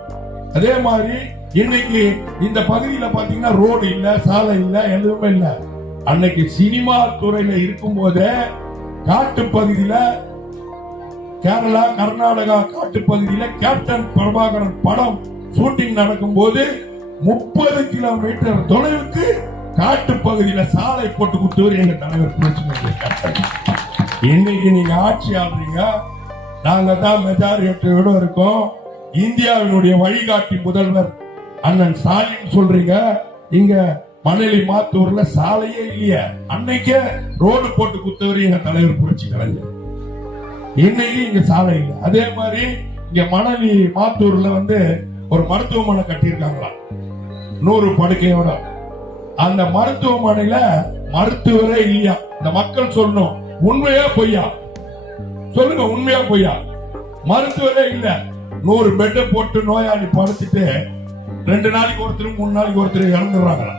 அதே மாதிரி இன்னைக்கு இந்த பகுதியில பாத்தீங்கன்னா ரோடு இல்ல, சாலை இல்ல, எதுவுமே இல்ல. அன்னைக்கு சினிமா துறையில இருக்கும் போதே காட்டு பகுதியில, கேரளா கர்நாடகா காட்டு பகுதியில கேப்டன் பிரபாகரன் படம் ஷூட்டிங் நடக்கும் போது 30 கிலோமீட்டர் தொலைவுக்கு காட்டு பகுதியில சாலை போட்டு கொடுத்தவர் எங்க தலைவர் பிரச்சனை. இன்னைக்கு நீங்க ஆட்சி ஆடுறீங்க, நாங்க தான் மெஜாரிட்டியோட இருக்கோம். இந்தியாவினுடைய வழிகாட்டி முதல்வர் அண்ணன் ஸ்டாலின் சொல்றீங்க, இங்க மணலி மாத்தூர்ல சாலையே இல்லையே. அன்னைக்கே ரோடு போட்டு கொடுத்தவர் எங்க தலைவர் புரட்சி கலைஞர். இன்னைக்கு இங்க சாலை இல்லை. அதே மாதிரி இங்க மணலி மாத்தூர்ல ஒரு மருத்துவமனை கட்டியிருக்காங்களா 100 படுக்கையோட. அந்த மருத்துவமனையில மருத்துவரே இல்லையா. இந்த மக்கள் சொல்லணும், உண்மையா பொய்யா சொல்லுங்க, உண்மையா பொய்யா? மருத்துவரே இல்ல. 100 பெட்டை போட்டு நோயாளி படுத்துட்டு 2 நாளைக்கு ஒருத்தர் 3 நாளைக்கு ஒருத்தர் இறந்துடுறாங்களா.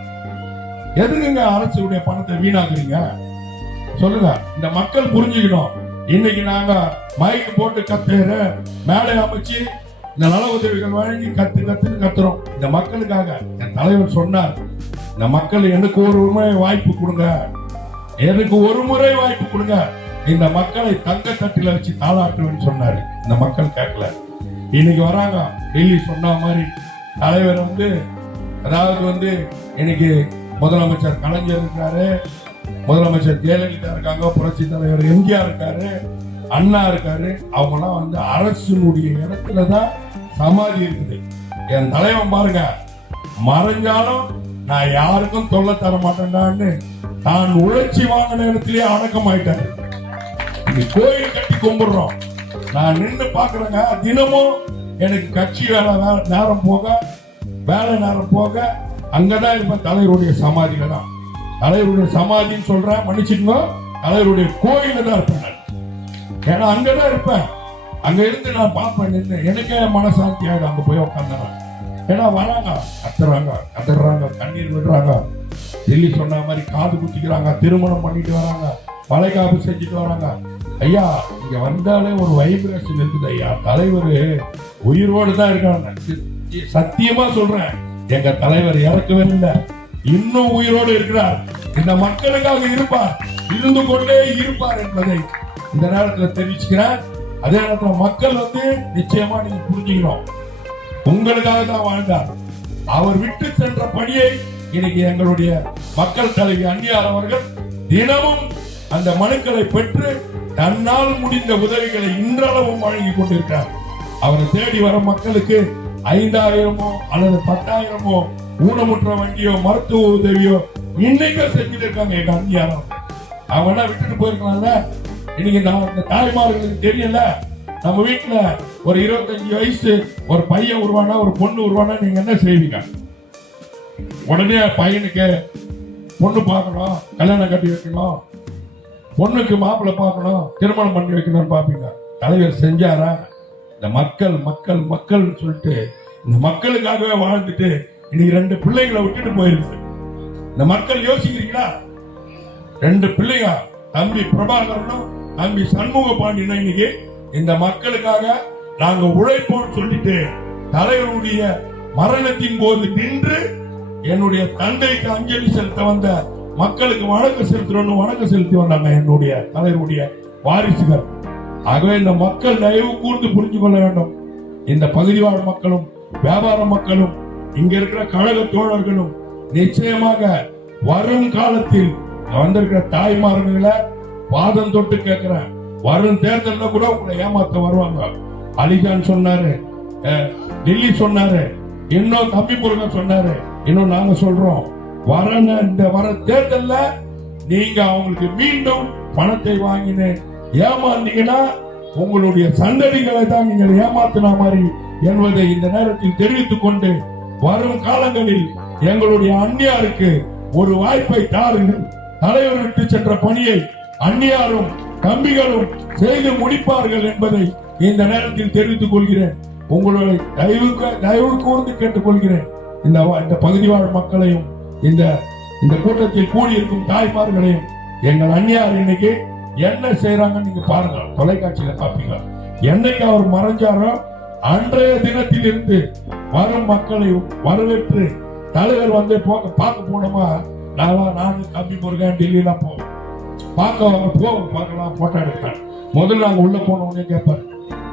எதுக்குங்க அரசுடைய பணத்தை வீணாக்குறீங்க சொல்லுங்க. இந்த மக்கள் புரிஞ்சுக்கணும். இன்னைக்கு நாங்க மைக்கு போட்டு கத்துற மேலே அமைச்சு இந்த நல உதவிகள் வழங்கி கத்துன்னு கத்துறோம் இந்த மக்களுக்காக. என் தலைவர் சொன்னார், இந்த மக்கள் எனக்கு ஒரு முறை வாய்ப்பு கொடுங்க, எனக்கு ஒரு முறை வாய்ப்பு கொடுங்க, இந்த மக்களை தங்க தட்டில வச்சு தாளாட்டுவேன்னு சொன்னாரு. இந்த மக்கள் கேட்கல. இன்னைக்கு வராங்க. டெல்லி சொன்ன மாதிரி தலைவர் அதாவது இன்னைக்கு முதலமைச்சர் கலைஞர் இருக்காரு, முதலமைச்சர் ஜெயலலிதா இருக்காங்க, புரட்சி தலைவர் எம்ஜிஆர் இருக்காரு, அண்ணா இருக்காரு. அவங்க எல்லாம் அரசுடைய இடத்துலதான் சமாதி இருக்குது. என் தலைவன் பாருங்க, மறைஞ்சாலும் நான் யாருக்கும் தொல்லை தர மாட்டேன்டான்னு தான் உழைச்சி வாங்கின இடத்திலேயே அடக்கம் ஆயிட்டாரு. கோயில் கட்டி கும்பிடுறோம். நான் நின்று பாக்குறேங்க. தினமும் எனக்கு கட்சி வேலை நேரம் போக, வேலை நேரம் போக அங்கதான் இருப்பேன். தலைவருடைய சமாதியில தான். தலைவருடைய சமாதின்னு சொல்றேன், மன்னிச்சுக்கோ, தலைவருடைய கோயில தான் இருப்பேன். ஏன்னா அங்கதான் இருப்பேன். அங்க இருந்து நான் பார்ப்பேன் நின்று. எனக்கே மனசாந்தி ஆயிடும் அங்க போய் உட்காந்தேன். ஏன்னா வராங்க, கத்துறாங்க, கண்ணீர் விடுறாங்க. டெல்லி சொன்ன மாதிரி காது குத்திக்கிறாங்க, திருமணம் பண்ணிட்டு வராங்க, வளைகாப்பு செஞ்சுட்டு வராங்க. ஐயா, இங்க வந்தாலே ஒரு வைப்ரேஷன் இருக்குது ஐயா. தலைவர் உயிரோடு தான் இருக்காங்க. சத்தியமா சொல்றேன், எங்க தலைவர் இறக்கவே இல்லை, இன்னும் உயிரோடு இருக்கிறார். இந்த மக்களுக்காக இருப்பார், இருந்து கொண்டே இருப்பார் என்பதை இந்த நேரத்தில் தெரிவிச்சுக்கிறேன். அதே நேரத்தில் மக்கள் நிச்சயமா நீங்க புரிஞ்சுக்கணும், உங்களுக்காக தான் வாழ்ந்தார். அவர் விட்டு சென்ற பணியை இன்னைக்கு எங்களுடைய மக்கள் தலைவி அன்னியார் அவர்கள் தினமும் அந்த மனுக்களை பெற்று தன்னால் முடிந்த உதவிகளை இன்றளவும் வழங்கி கொண்டிருக்கிறார். அவரை தேடி வர மக்களுக்கு 5000 அல்லது 10,000 ஊனமுற்ற வண்டியோ மருத்துவ உதவியோ இன்னைக்கும் செஞ்சுட்டு இருக்காங்க எங்க அன்னியார். அவங்க விட்டுட்டு போயிருக்கலாம்ல. இன்னைக்கு இந்த தாய்மார்களுக்கு தெரியல, நம்ம வீட்டுல ஒரு 25 வயசு ஒரு பையன் உருவானா, ஒரு பொண்ணு உருவானா, நீங்க என்ன செய்வீங்க? உடனே பையனுக்கு பொண்ணு பார்க்கணும், கல்யாணம் கட்டி வைக்கணும், பொண்ணுக்கு மாப்பிள்ளை பார்க்கணும், திருமணம் பண்ணி வைக்கணும்னு பாப்பீங்க. தலைவர் செஞ்சாரா? இந்த மக்கள் மக்கள் மக்கள் சொல்லிட்டு இந்த மக்களுக்காகவே வாழ்ந்துட்டு இன்னைக்கு 2 பிள்ளைகளை விட்டுட்டு போயிருக்கு. இந்த மக்கள் யோசிக்கிறீங்களா? 2 பிள்ளைங்க, தம்பி பிரபாகரனும் தம்பி சண்முக பாண்டியனும் இன்னைக்கு இந்த மக்களுக்காக நாங்க உழைப்போம் சொல்லிட்டு தலைவருடைய மரணத்தின் போது நின்று என்னுடைய தந்தைக்கு அஞ்சலி செலுத்த வந்த மக்களுக்கு வணக்கம் செலுத்தி வந்தாங்க என்னுடைய தலைவருடைய வாரிசுகள். ஆகவே இந்த மக்கள் தயவு கூர்ந்து புரிஞ்சு கொள்ள வேண்டும். இந்த பகுதி வாழ் மக்களும் வியாபார மக்களும் இங்க இருக்கிற கழக தோழர்களும் நிச்சயமாக வரும் காலத்தில் வந்திருக்கிற தாய்மார்களை பாதம் தொட்டு கேட்கிறேன். வரும் தேர்தலில் கூட உங்களை ஏமாத்த வருவாங்க. அலிகான் சொன்னாரு, டெல்லி சொன்னாரு, இன்னும் தம்பி முருகன் சொன்னாரு, இன்னும் நாங்க சொல்றோம், வர தேர்தல்ல நீங்க அவங்களுக்கு மீண்டும் பணத்தை வாங்கின ஏமாந்தீங்கன்னா உங்களுடைய சந்ததிகளை தான் நீங்கள் ஏமாத்தின மாதிரி என்பதை இந்த நேரத்தில் தெரிவித்துக் கொண்டு வரும் காலங்களில் எங்களுடைய அன்னியாருக்கு ஒரு வாய்ப்பை தாருங்கள். தலைவர் விட்டு சென்ற பணியை அன்னியாரும் தம்பிகளும் செய்து முடிப்பார்கள் என்பதை இந்த நேரத்தில் தெரிவித்துக் கொள்கிறேன். உங்களுடைய தயவு கூர்ந்து கேட்டுக் கொள்கிறேன். இந்த பகுதி வாழ் மக்களையும் இந்த இந்த கூட்டத்தில் கூடியிருக்கும் தாய்மார்களையும் எங்கள் அந்நியார் இன்னைக்கு என்ன செய்யறாங்கன்னு நீங்க பாருங்க, தொலைக்காட்சியில பாப்பீங்க. என்னைக்கு அவர் மறைஞ்சாரோ அன்றைய தினத்தில் இருந்து வரும் மக்களை வரவேற்று தலைவர் வந்து பார்க்க போனோமா, நானும் கம்பி முருகன் டெல்லியெல்லாம் போவோம், பார்க்கலாம், போட்டோ எடுப்பேன். முதல்ல நாங்க உள்ள போன உடனே கேட்பாரு,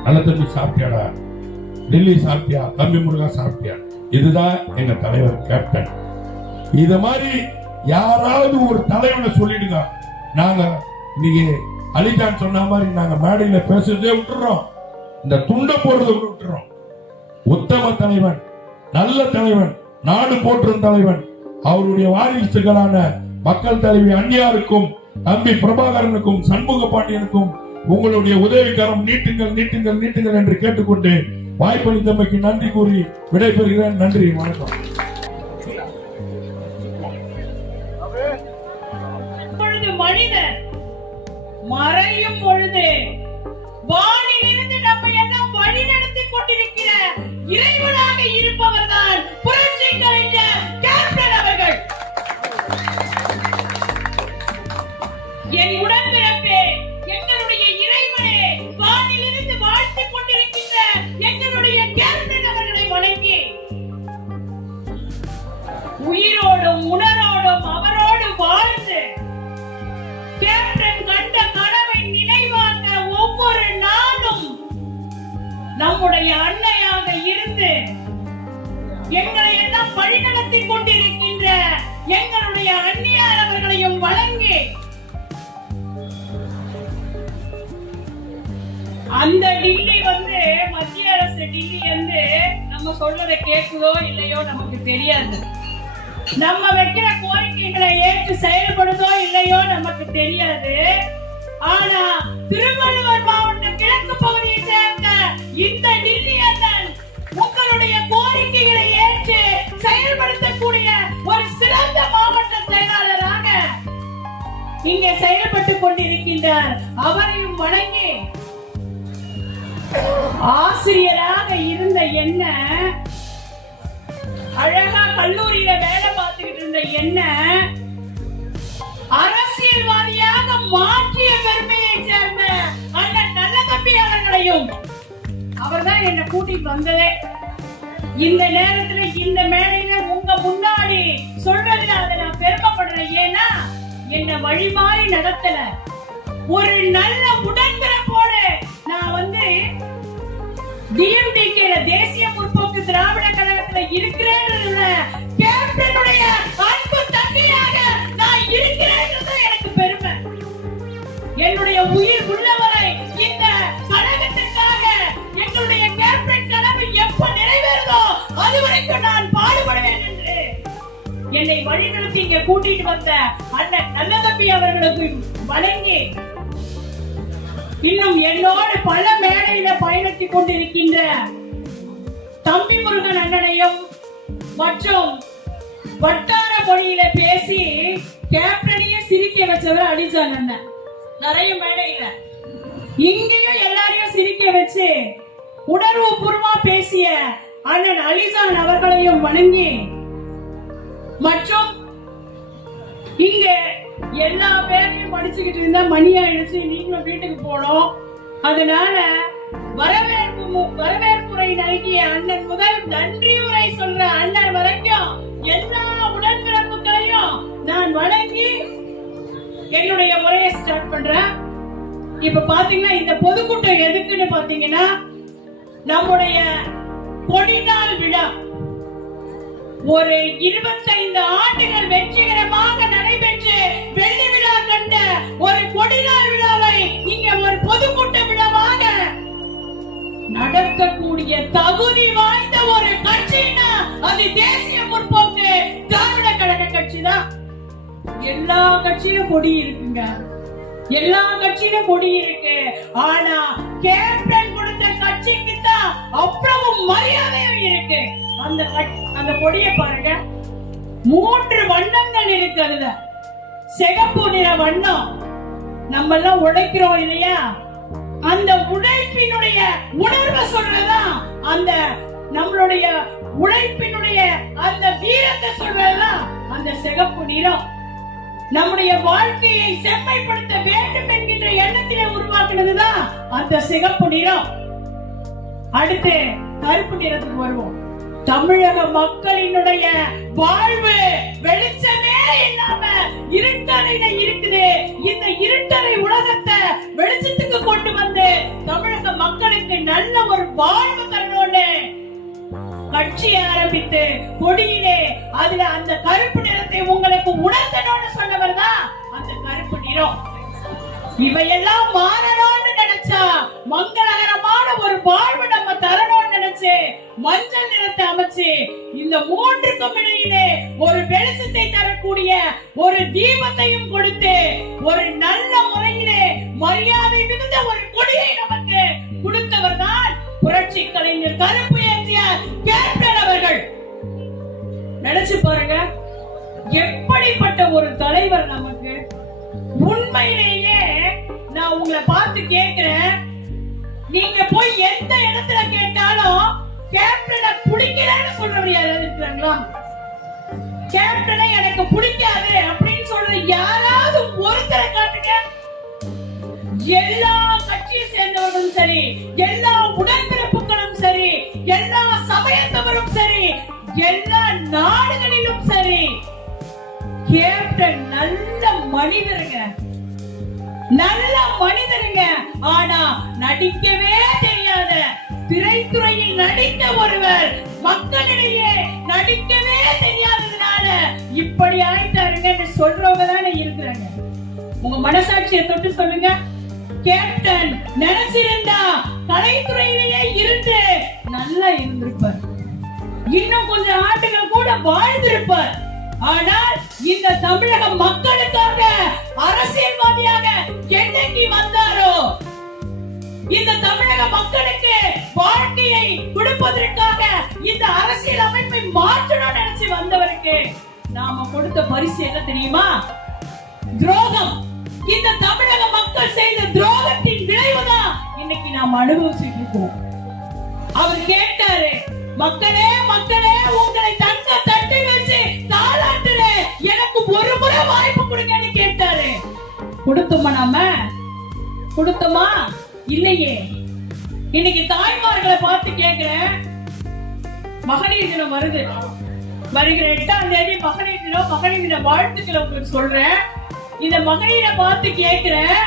நல்ல தம்பி சாப்பிட்டியாடா, டெல்லி சாப்பிட்டியா, கம்பி முருகா சாப்பிட்டியா? இதுதான் எங்க தலைவர் கேப்டன். இது மாதிரி யாராவது ஒரு தலைவனை சொல்லிடுங்க. நாங்க இன்னைக்கு அலிஜான் சொன்ன மாதிரி நாங்க மேடையில பேசுறதே விட்டுறோம், இந்த துண்டை போடுறதை விட்டுறோம். உத்தம தலைவன், நல்ல தலைவன், நாடு போற்றும் தலைவன், அவருடைய வாரிசுகளான மக்கள் தலைவி அந்நியாருக்கும் தம்பி பிரபாகரனுக்கும் சண்முக பாண்டியனுக்கும் உங்களுடைய உதவிக்கரம் நீட்டுங்கள் நீட்டுங்கள் நீட்டுங்கள் என்று கேட்டுக்கொண்டு வாய்ப்பளித்தமைக்கு நன்றி கூறி விடைபெறுகிறேன். நன்றி, வணக்கம். மனிதன் மறையும் பொழுது வானிலிருந்து நம்ம எல்லாம் வழிநடத்தி கொண்டிருக்கிற இறைவனாக இருப்பவர் தான் புரட்சி கலைஞர் கேப்டன் அவர்கள். என் உடன்பிறப்பே, எங்களுடைய இறைவனே, வானிலிருந்து வாழ்த்துக் கொண்டிருக்கின்ற எங்களுடைய கேப்டன் அவர்களை வணங்கி உயிரோடும் உணரோடும் அவரோடு வாழ்ந்து கேப்டன் கண்ட கனவை நினைவாங்க ஒவ்வொரு நாளும் நம்முடைய அன்னையாக இருந்து எங்களை எல்லாம் வழிநடத்தி கொண்டிருக்கின்ற எங்களுடைய அந்நியார் அவர்களையும் வழங்கி அந்த டில்லி வந்து மத்திய அரசு டில்லி வந்து நம்ம சொல்றதை கேட்குதோ இல்லையோ நமக்கு தெரியாது. நம்ம வைக்கிற கோரிக்கைகளை ஏற்று செயல்படுதோ இல்லையோ நமக்கு தெரியாது. ஆனா திருவள்ளுவர் மாவட்டம் கிழக்கு பகுதியை சேர்ந்த இந்த டில்லி அண்ணன் உங்களுடைய கோரிக்கைகளை ஏற்று செயல்படுத்தக்கூடிய ஒரு சிறந்த மாவட்ட செயலாளராக இங்கே செயல்பட்டுக் கொண்டிருக்கின்றார். அவரையும் வணங்கி ஆசிரியராக இருந்த என்ன, அழகா கல்லூரியில வேலை பார்த்துக்கிட்டு இருந்த என்ன அரசியல்வாதியாக மாற்றிய பெருமையை சேர்ந்த அண்ணன் நல்ல தம்பி அவர்களையும் அவர்தான் என்ன கூட்டிட்டு வந்ததே. இந்த நேரத்துல இந்த மேடையில உங்க முன்னாடி சொல்றதுல அதை நான் பெருமைப்படுறேன். ஏன்னா என்ன வழிமாறி நடத்தல, ஒரு நல்ல உடன்பிறப்போடு நான் வந்து DMDK தேசிய முற்போக்கு திராவிட கழகத்துல இருக்கிறேன், கேப்டனுடைய அன்பு தம்பியாக நான் இருக்கிறேன்றது எனக்கு பெருமை. என்னுடைய உயிர் உள்ளவரை இந்த கழகத்திற்காக எங்களுடைய கேப்டன் கனவு எப்ப நிறைவேறுதோ அது வரைக்கும் நான் பாடுபடுவேன் என்று என்னை வழிநடத்தி இங்க கூட்டிட்டு வந்த அண்ணன் நல்ல தம்பி அவர்களுக்கு வணங்கி இன்னும் என்னோடு பல மேடையில பயணித்துக் கொண்டிருக்கின்ற தம்பி முருகன் அண்ணனையும் மற்றும் வட்டார மொழியில பேசி கேப்டனையே சிரிக்க வச்சவர் அலிஜான் அண்ணன். நிறைய மேடையில இங்கேயும் எல்லாரையும் சிரிக்க வச்சு உணர்வு பூர்வமா பேசிய அண்ணன் அலிஜான் அவர்களையும் வணங்கி மற்றும் இங்க எல்லா பேரையும் படிச்சுக்கிட்டு இருந்தா மணி ஆயிடுச்சு, நீங்களும் வீட்டுக்கு போனோம். அதனால வரவேற்புரை நல்கிய அண்ணன் முதல் நன்றி உரை சொல்ற அண்ணன் வரைக்கும் எல்லா உடன்பிறப்புகளையும் நான் வணங்கி என்னுடைய உரையை ஸ்டார்ட் பண்றேன். இப்ப பாத்தீங்கன்னா இந்த பொதுக்கூட்டம் எதுக்குன்னு பாத்தீங்கன்னா நம்முடைய கொடிநாள் விழா ஒரு 25 ஆண்டுகள் வெற்றிகரமாக நடைபெற்று வெள்ளி விழா கண்ட ஒரு கொடிநாள் விழாவை இங்க ஒரு பொதுக்கூட்ட விழாவாக நடக்கக்கூடிய தகுதி வாய்ந்த ஒரு கட்சினா அது தேசிய முற்போக்கு திராவிட கழக கட்சி தான். எல்லா கட்சியும் கொடி இருக்குங்க, எல்லா கட்சியிலும் கொடி இருக்கு. ஆனா கேப்டன் கொடுத்த கட்சிக்கு தான் அவ்வளவு மரியாதையும் இருக்கு. அந்த கொடியை பாருங்க, 3 வண்ணங்கள் இருக்கு. அதுல சிகப்பு நிற வண்ணம், நம்ம எல்லாம் உழைக்கிறோம் இல்லையா, அந்த உழைப்பினுடைய உணர்வை சொல்றதுதான் அந்த நம்மளுடைய உழைப்பினுடைய அந்த வீரத்தை சொல்றதுதான் அந்த சிகப்பு நிறம். நம்முடைய வாழ்க்கையை செம்மைப்படுத்த வேண்டும் என்கின்ற எண்ணத்திலே உருவாக்குனதுதான் அந்த சிகப்பு நிறம். அடுத்து கருப்பு நிறத்துக்கு வருவோம். தமிழக மக்களினுடைய வாழ்வு வெளிச்சமே இல்லாம இருட்டறையில இருக்குது. இந்த இருட்டறை உலகத்தை வெளிச்சத்துக்கு கொண்டு வந்து தமிழக மக்களுக்கு நல்ல ஒரு வாழ்வு தரணும்னு கட்சி ஆரம்பித்து கொடியிலே அதுல அந்த கருப்பு நிறத்தை உங்களுக்கு உணர்த்தணும்னு சொன்னவர் தான் அந்த கருப்பு நிறம். இவையெல்லாம் மாறணும்னு நினைச்சா, மங்களகரமான ஒரு வாழ்வு நம்ம தரணும்னு நினைச்சு மஞ்சள் நிறத்தை அமைச்சு இந்த மூன்றுக்கும் இடையிலே ஒரு வெளிச்சத்தை தரக்கூடிய ஒரு தீபத்தையும் கொடுத்து ஒரு நல்ல முறையிலே மரியாதை மிகுந்த ஒரு கொடியை நமக்கு கொடுத்தவர் தான் புரட்சி கலைஞர் கருப்பு எம்ஜிஆர் கேப்டன் அவர்கள். நினைச்சு பாருங்க, எப்படிப்பட்ட ஒரு தலைவர் நமக்கு. உண்மையிலேயே நான் உங்களை பார்த்து கேட்கிறேன், நீங்க போய் எந்த இடத்துல கேட்டாலும் கேப்டனை பிடிக்கலன்னு சொல்றவர் யாராவது இருக்கிறாங்களா? கேப்டனை எனக்கு பிடிக்காது அப்படின்னு சொல்ற யாராவது ஒருத்தரை காட்டுங்க. எல்லா கட்சியை சேர்ந்தவர்களும் சரி, எல்லா உடன்பிறப்புகளும் சரி, எல்லா சமயத்தவரும் சரி, எல்லா நாடுகளிலும் சரி, கேப்டன் நல்ல மனிதருங்க, நல்ல மனிதருங்க. ஆனா நடிக்கவே தெரியாத, திரைத்துறையில் நடித்த ஒருவர் மக்களிடையே நடிக்கவே தெரியாததுனால இப்படி ஆயிட்டாருங்க சொல்றவங்க தானே இருக்கிறாங்க. உங்க மனசாட்சியை தொட்டு சொல்லுங்க. கேப்டன் நினைச்சிருந்தா கலைத்துறையிலேயே இருந்து நல்லா இருந்திருப்பார், இன்னும் கொஞ்சம் ஆண்டுகள் கூட வாழ்ந்திருப்பார். ஆனால் இந்த தமிழக மக்களுக்காக அரசியல்வாதியாக என்னைக்கு வந்தாரோ, இந்த தமிழக மக்களுக்கு வாழ்க்கையை கொடுப்பதற்காக இந்த அரசியல் அமைப்பை மாற்றணும்னு நினைச்சு வந்தவருக்கு நாம கொடுத்த பரிசு என்ன தெரியுமா? துரோகம். இந்த தமிழக மக்கள் செய்த துரோகத்தின் விளைவுதான் இன்னைக்கு நாம் அனுபவிச்சுட்டு இருக்கோம். அவர் கேட்டாரு, மக்களே மக்களே உங்களை தங்க தட்டி வச்சு தாலாட்டுல எனக்கு ஒரு முறை வாய்ப்பு கொடுங்கன்னு கேட்டாரு. கொடுத்தோமா? நாம கொடுத்தோமா? இல்லையே. இன்னைக்கு தாய்மார்களை பார்த்து கேட்கிறேன், மகளிர் தினம் வருது, வருகிற 8ஆம் தேதி மகளிர் தினம். மகளிர் தின வாழ்த்துக்களை உங்களுக்கு சொல்றேன். இந்த மகளிரை பார்த்து கேட்கிறேன்,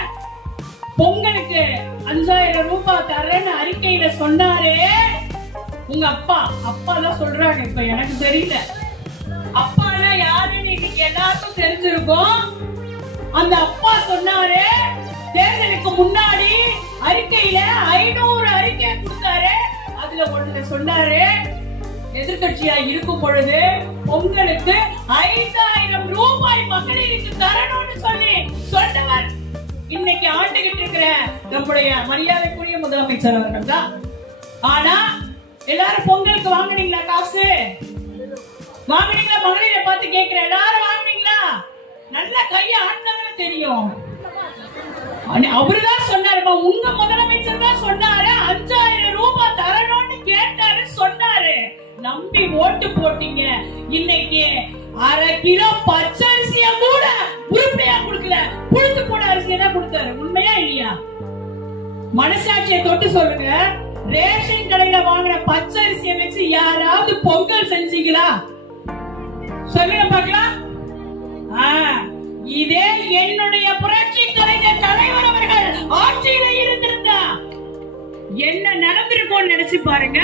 பொங்கலுக்கு 5000 ரூபாய் தரேன்னு அறிக்கையில சொன்னாரே உங்க அப்பா. அப்பா தான் சொல்றாங்க, இப்ப எனக்கு தெரியல அப்பானா யாருன்னு இன்னைக்கு எல்லாருக்கும் தெரிஞ்சிருக்கும். அந்த அப்பா சொன்னாரு, தேர்தலுக்கு முன்னாடி அறிக்கையில 500 அறிக்கை கொடுத்தாரு. அதுல ஒண்ணு சொன்னாரு, எதிர்கட்சியா இருக்கும் பொழுது பொங்கலுக்கு 5000 ரூபாய் மகளிருக்கு தரணும்னு சொல்லி சொன்னவர் இன்னைக்கு ஆண்டுகிட்டு இருக்கிற நம்முடைய மரியாதைக்குரிய முதலமைச்சர் அவர்கள் தான். ஆனா எல்லாரும் பொங்கலுக்கு வாங்குனீங்களா? காசு வாங்குனீங்களா? மகளிரை பார்த்து கேட்கிற, எல்லாரும் வாங்குனீங்களா? நல்ல கைய ஆட்டினவங்க தெரியும். அவருதான் சொன்னாரு, உங்க முதலமைச்சர் தான் சொன்னாரு 5000 ரூபாய் தரணும்னு கேட்டாரு, சொன்னாரு. நம்பி ஓட்டு போட்டீங்க. இன்னைக்கு 1/2 கிலோ பச்சரிசியா கூட உருப்படியா கொடுக்கல, புழுத்து போன அரிசியை தான் கொடுத்தாரு. உண்மையா இல்லையா? மனசாட்சியை தொட்டு சொல்லுங்க. ரேஷன் கடையில வாங்கின பச்சரிசியை வச்சு யாராவது பொங்கல் செஞ்சீங்களா? சொல்லுங்க பார்க்கலாம். இதே என்னுடைய புரட்சி கலைஞர் தலைவர் அவர்கள் ஆட்சியில இருந்திருந்தா என்ன நடந்திருக்கும் நினைச்சு பாருங்க.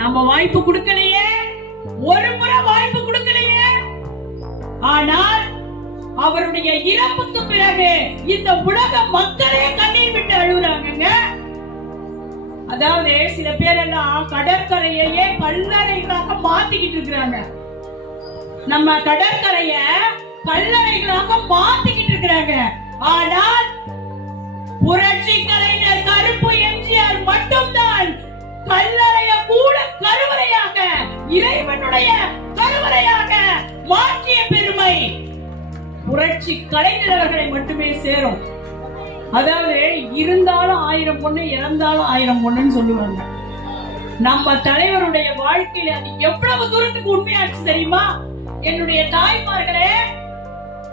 நம்ம வாய்ப்பு கொடுக்கலையே, ஒரு முறை வாய்ப்பு கொடுக்கலையே. ஆனால் அவருடைய இறப்புக்கு பிறகு இந்த உலக மக்களே கண்ணீர் விட்டு அழுகுறாங்க. அதாவது சில பேர் எல்லாம் கடற்கரையே கல்லறைகளாக மாத்திக்கிட்டு இருக்கிறாங்க. நம்ம கடற்கரைய கல்லறைகளாக மாத்திக்கிட்டு இருக்கிறாங்க. ஆனால் புரட்சி கலைஞர் கருப்பு எம்ஜிஆர் மட்டும்தான் கல்லறைய கூட கருவறையாக, இறைவனுடைய கருவறையாக மாற்றிய பெருமை புரட்சி கலைஞர் அவர்களை மட்டுமே சேரும். அதாவது இருந்தாலும் 1000 பொண்ணு, இறந்தாலும் 1000 பொண்ணுன்னு சொல்லுவாங்க. நம்ம தலைவருடைய வாழ்க்கையில அது எவ்வளவு தூரத்துக்கு உண்மையாச்சு தெரியுமா? என்னுடைய தாய்மார்களே,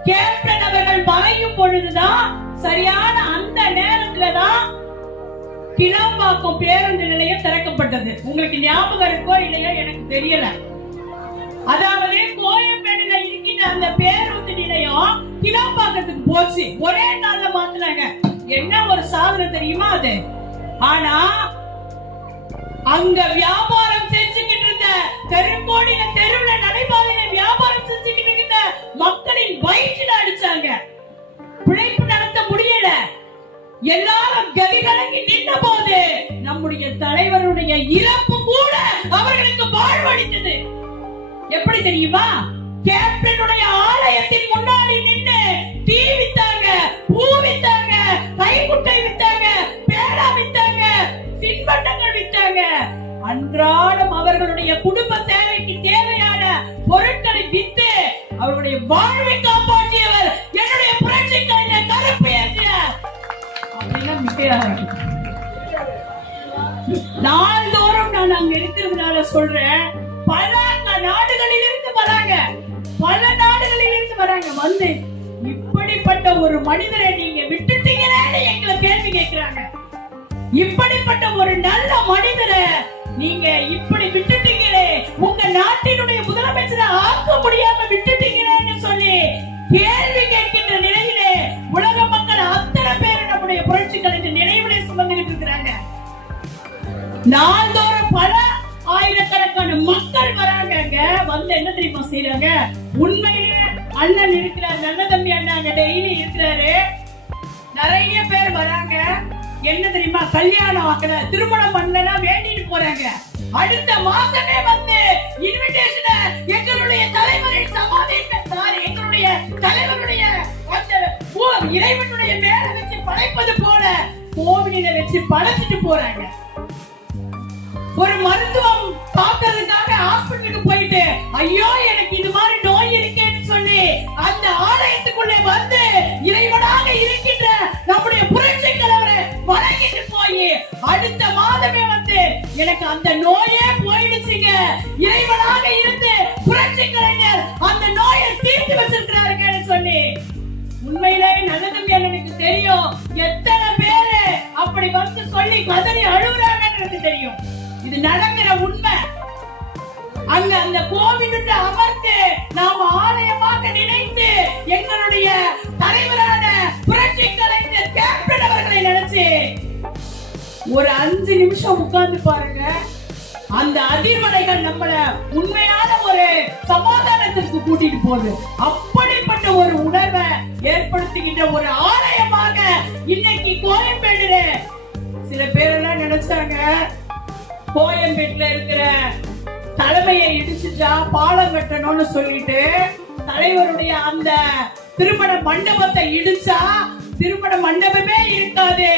கேப்டன் அவர்கள் மறையும் பொழுதுதான், சரியான அந்த நேரத்துலதான் கிளாம்பாக்கம் பேருந்து நிலையம் திறக்கப்பட்டது. உங்களுக்கு ஞாபகம் இருக்கோ இல்லையோ எனக்கு தெரியல. அதாவது கோயம்பேடுல இருக்கின்ற அந்த பேருந்து நிலையம் கிளாம்பாக்கத்துக்கு போச்சு. ஒரே நாள்ல மாத்தினாங்க. என்ன ஒரு சாதனை தெரியுமா அது? ஆனா அங்க வியாபாரம் செஞ்சுக்கிட்டு இருந்த தெருக்கோடியில தெருவுல நடைபாதையில வியாபாரம் செஞ்சுக்கிட்டு இருந்த மக்களின் வயிற்றுல அடிச்சாங்க. பிழைப்பு நடத்த முடியல. எல்லாரும் கதி கலங்கி நின்ற போது நம்முடைய தலைவருடைய இறப்பு கூட அவர்களுக்கு வாழ்வளித்தது. எப்படி தெரியுமா? கேப்டனுடைய ஆலயத்தின் முன்னாடி நின்று டீ வித்தாங்க, பூ வித்தாங்க, கைக்குட்டை வித்தாங்க, பேடா வித்தாங்க, தின்பண்டங்கள் வித்தாங்க. அன்றாடம் அவர்களுடைய குடும்ப தேவைக்கு தேவையான பொருட்களை வித்து அவருடைய வாழ்வை காப்பாற்றியவர் என்னுடைய புரட்சி கலைஞர் கருப்பு என்கிறார். அப்படின்னா மிகையாக நாள்தோறும் நான் அங்க இருக்கிறதுனால சொல்றேன். பல நாடுகளில் இருந்து வராங்க, பல நாடுகளில் இருந்து வராங்க. வந்து இப்படிப்பட்ட ஒரு மனிதரை நீங்க விட்டுட்டீங்களே எங்களை கேள்வி கேட்கிறாங்க. இப்படிப்பட்ட ஒரு நல்ல மனிதரை நீங்க இப்படி விட்டுட்டீங்களே, உங்க நாட்டினுடைய முதலமைச்சரை ஆக்க முடியாம விட்டுட்டீங்களேன்னு சொல்லி கேள்வி கேட்கின்ற நிலையிலே உலக மக்கள் அத்தனை பேர் நம்முடைய புரட்சி கலைஞர் நினைவுகளை சுமந்துட்டு இருக்கிறாங்க. நாள்தோறும் பல ஆயிரக்கணக்கான மக்கள் வராங்க. வந்து என்ன தெரியுமா செய்யறாங்க? உண்மையிலே அண்ணன் இருக்கிறார், நல்ல தம்பி அண்ணாங்க டெய்லி இருக்கிறாரு. நிறைய பேர் வராங்க. என்ன தெரியுமா? கல்யாணம் ஆக்கல, திருமணம் பண்ணலன்னா வேண்டிட்டு போறாங்க. அடுத்த மாசமே வந்து இன்விடேஷனை எங்களுடைய தலைவரின் சமாதி, எங்களுடைய தலைவருடைய இறைவனுடைய மேல வச்சு படைப்பது போல கோவிலில வச்சு படைச்சிட்டு போறாங்க. ஒரு மருத்துவம் பார்க்கறதுக்காக ஹாஸ்பிட்டலுக்கு போயிட்டு ஐயோ எனக்கு இது மாதிரி நோய் இருக்கேன்னு சொல்லி அந்த ஆலயத்துக்குள்ளே வந்து இறைவனாக இருக்கின்ற நம்முடைய புரட்சி தலைவரை வணங்கிட்டு போய் அடுத்த மாதமே வந்து எனக்கு அந்த நோயே போயிடுச்சுங்க, இறைவனாக இருந்து புரட்சி கலைஞர் அந்த நோயை தீர்த்து வச்சிருக்கிறாருன்னு சொல்லி. உண்மையிலே நல்லதும் எனக்கு தெரியும் எத்தனை பேரு அப்படி வந்து சொல்லி கதறி அழுகுறாங்கன்றது தெரியும். இது நடக்கிற உண்மை. அங்க அந்த கோவிலுக்கு அமர்ந்து நாம ஆலயமாக நினைத்து எங்களுடைய தலைவரான புரட்சி கலைஞர் கேப்டன் அவர்களை நினைச்சு ஒரு 5 நிமிஷம் உட்கார்ந்து பாருங்க. அந்த அதிர்வலைகள் நம்மள உண்மையான ஒரு சமாதானத்திற்கு கூட்டிட்டு போகுது. அப்படிப்பட்ட ஒரு உணர்வை ஏற்படுத்துகின்ற ஒரு ஆலயமாக இன்னைக்கு கோயம்பேடுல சில பேரெல்லாம் நினைச்சாங்க கோயம்பேட்டுல இருக்கிற தலைமையை இடிச்சுட்டா பாலம் கட்டணும்னு சொல்லிட்டு தலைவருடைய அந்த திருமண மண்டபத்தை இடிச்சா திருமண மண்டபமே இருக்காது,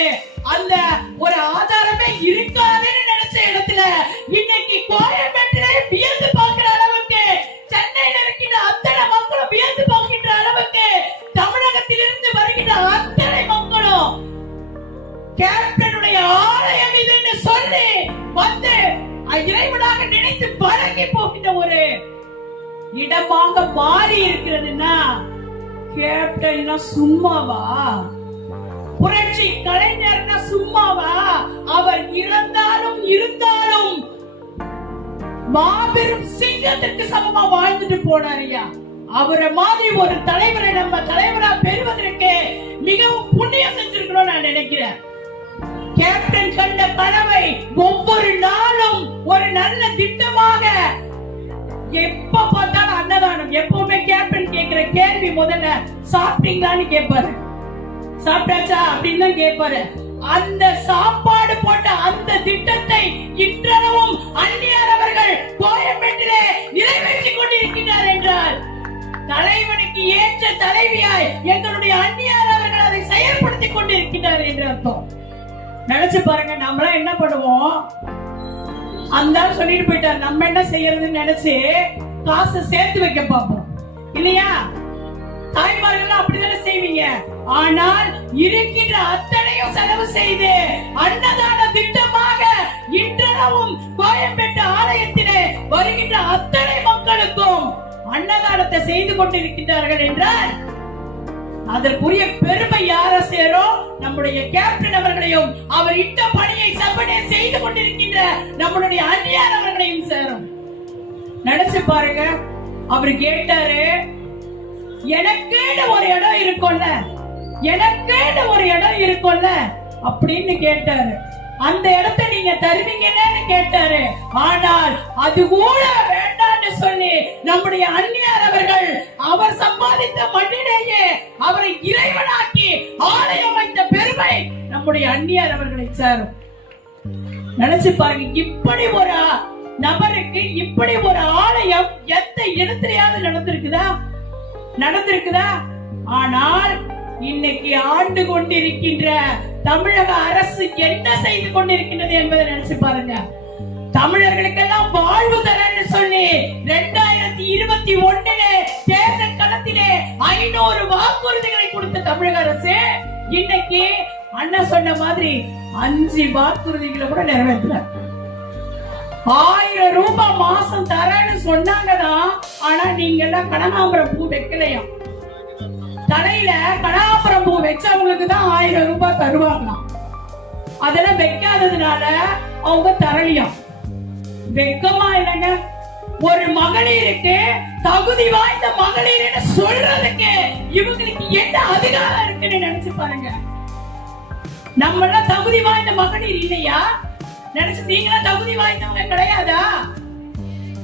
அந்த ஒரு ஆதாரமே இருக்காதுன்னு நினைச்ச இடத்துல இன்னைக்கு கோயம்பேட்டுல வியந்து பார்க்கிற அளவுக்கு, சென்னையில இருக்கிற அத்தனை மக்களும் வியந்து பார்க்கின்ற அளவுக்கு, தமிழகத்திலிருந்து வருகின்ற அத்தனை மக்களும் கேப்டனுடைய ஆலயம் இதுன்னு சொல்லி வந்து இறைவனாக நினைத்து வணங்கி போகின்ற ஒரு இடமாக மாறி இருக்கிறதுன்னா கேப்டன்னா சும்மாவா? புரட்சி கலைஞர்னா சும்மாவா? அவர் இறந்தாலும் இருந்தாலும் மாபெரும் சிங்கத்திற்கு சமமா வாழ்ந்துட்டு போனாரியா. அவரை மாதிரி ஒரு தலைவரை நம்ம தலைவரா பெறுவதற்கு மிகவும் புண்ணியம் செஞ்சிருக்கணும் நான் நினைக்கிறேன். கேப்டன் கண்ட கனவை ஒவ்வொரு நாளும் ஒரு நல்ல திட்டமாக, எப்ப பார்த்தாலும் அன்னதானம். எப்பவுமே கேப்டன் கேட்கிற கேள்வி முதல்ல சாப்பிட்டீங்களான்னு கேட்பாரு, சாப்பிட்டாச்சா அப்படின்னு தான் கேட்பாரு. அந்த சாப்பாடு போட்ட அந்த திட்டத்தை இன்றளவும் அந்நியார் அவர்கள் கோயம்பேட்டிலே நிறைவேற்றி கொண்டிருக்கிறார் என்றால் தலைவனுக்கு ஏற்ற தலைவியாய் எங்களுடைய அந்நியார் அவர்கள் அதை செயல்படுத்திக் கொண்டிருக்கிறார் என்று அர்த்தம். நினைச்சு பாருங்க, நம்மளாம் என்ன பண்ணுவோம்? அந்த சொல்லிட்டு போயிட்டார், நம்ம என்ன செய்யறதுன்னு நினைச்சு காசை சேர்த்து வைக்க பார்ப்போம் இல்லையா? தாய்மார்கள் அப்படித்தானே செய்வீங்க. ஆனால் இருக்கின்ற அத்தனையும் செலவு செய்து அன்னதான திட்டமாக இன்றளவும் கோயம்பேட்டு ஆலயத்திலே வருகின்ற அத்தனை மக்களுக்கும் அன்னதானத்தை செய்து கொண்டிருக்கின்றார்கள் என்றால் அதற்குரிய பெருமை யார சேரும்? நம்முடைய கேப்டன் அவர்களையும் அவர் இட்ட பணியை செவ்வனே செய்து கொண்டிருக்கின்ற நம்மளுடைய அந்நியார் அவர்களையும் சேரும். நினைச்சு பாருங்க. அவர் கேட்டாரு, எனக்குன்னு ஒரு இடம் இருக்கும்ல, எனக்குன்னு ஒரு இடம் இருக்கும்ல அப்படின்னு கேட்டாரு. அந்த இடத்தை நீங்க தருவீங்கன்னு கேட்டாரு. ஆனால் அது கூட வேண்டாம்னு சொல்லி நம்முடைய அந்நியார் அவர்கள் அவர் சம்பாதித்த மண்ணிலேயே அவரை இறைவனாக்கி ஆலயம் வைத்த பெருமை நம்முடைய அந்நியார் அவர்களை சாரும். நினைச்சு பாருங்க. இப்படி ஒரு நபருக்கு இப்படி ஒரு ஆலயம் எந்த இடத்திலேயாவது நடந்திருக்குதா? ஆனால் இன்னைக்கு ஆண்டு கொண்டிருக்கின்ற தமிழக அரசு என்ன செய்து கொண்டிருக்கின்றது என்பதை நினைச்சு பாருங்க. தமிழர்களுக்கெல்லாம் வாழ்வு தரன்னு சொல்லி 2021 தேர்தல் களத்திலே 500 வாக்குறுதிகளை கொடுத்த தமிழக அரசு இன்னைக்கு அண்ணன் சொன்ன மாதிரி 5 வாக்குறுதிகளை கூட நிறைவேற்றல. 1000 ரூபாய் மாசம் தரேன்னு சொன்னாங்கதான். ஆனா நீங்க எல்லாம் கனகாம்பரம் பூ வைக்கலையா? தலையில கனகாம்பரம் பூ வச்சவங்களுக்கு தான் 1000 ரூபாய் தருவாங்களாம். அதெல்லாம் வைக்காததுனால அவங்க தரலையாம். வெக்கமா இல்லைங்க? ஒரு மகளிருக்கு தகுதி வாய்ந்த மகளிர்னு சொல்றதுக்கு இவங்களுக்கு என்ன அதிகாரம் இருக்குன்னு நினைச்சு பாருங்க. நம்ம எல்லாம் தகுதி வாய்ந்த மகளிர் இல்லையா? நினைச்சு நீங்க தகுதி வாய்ந்தவங்க கிடையாதா?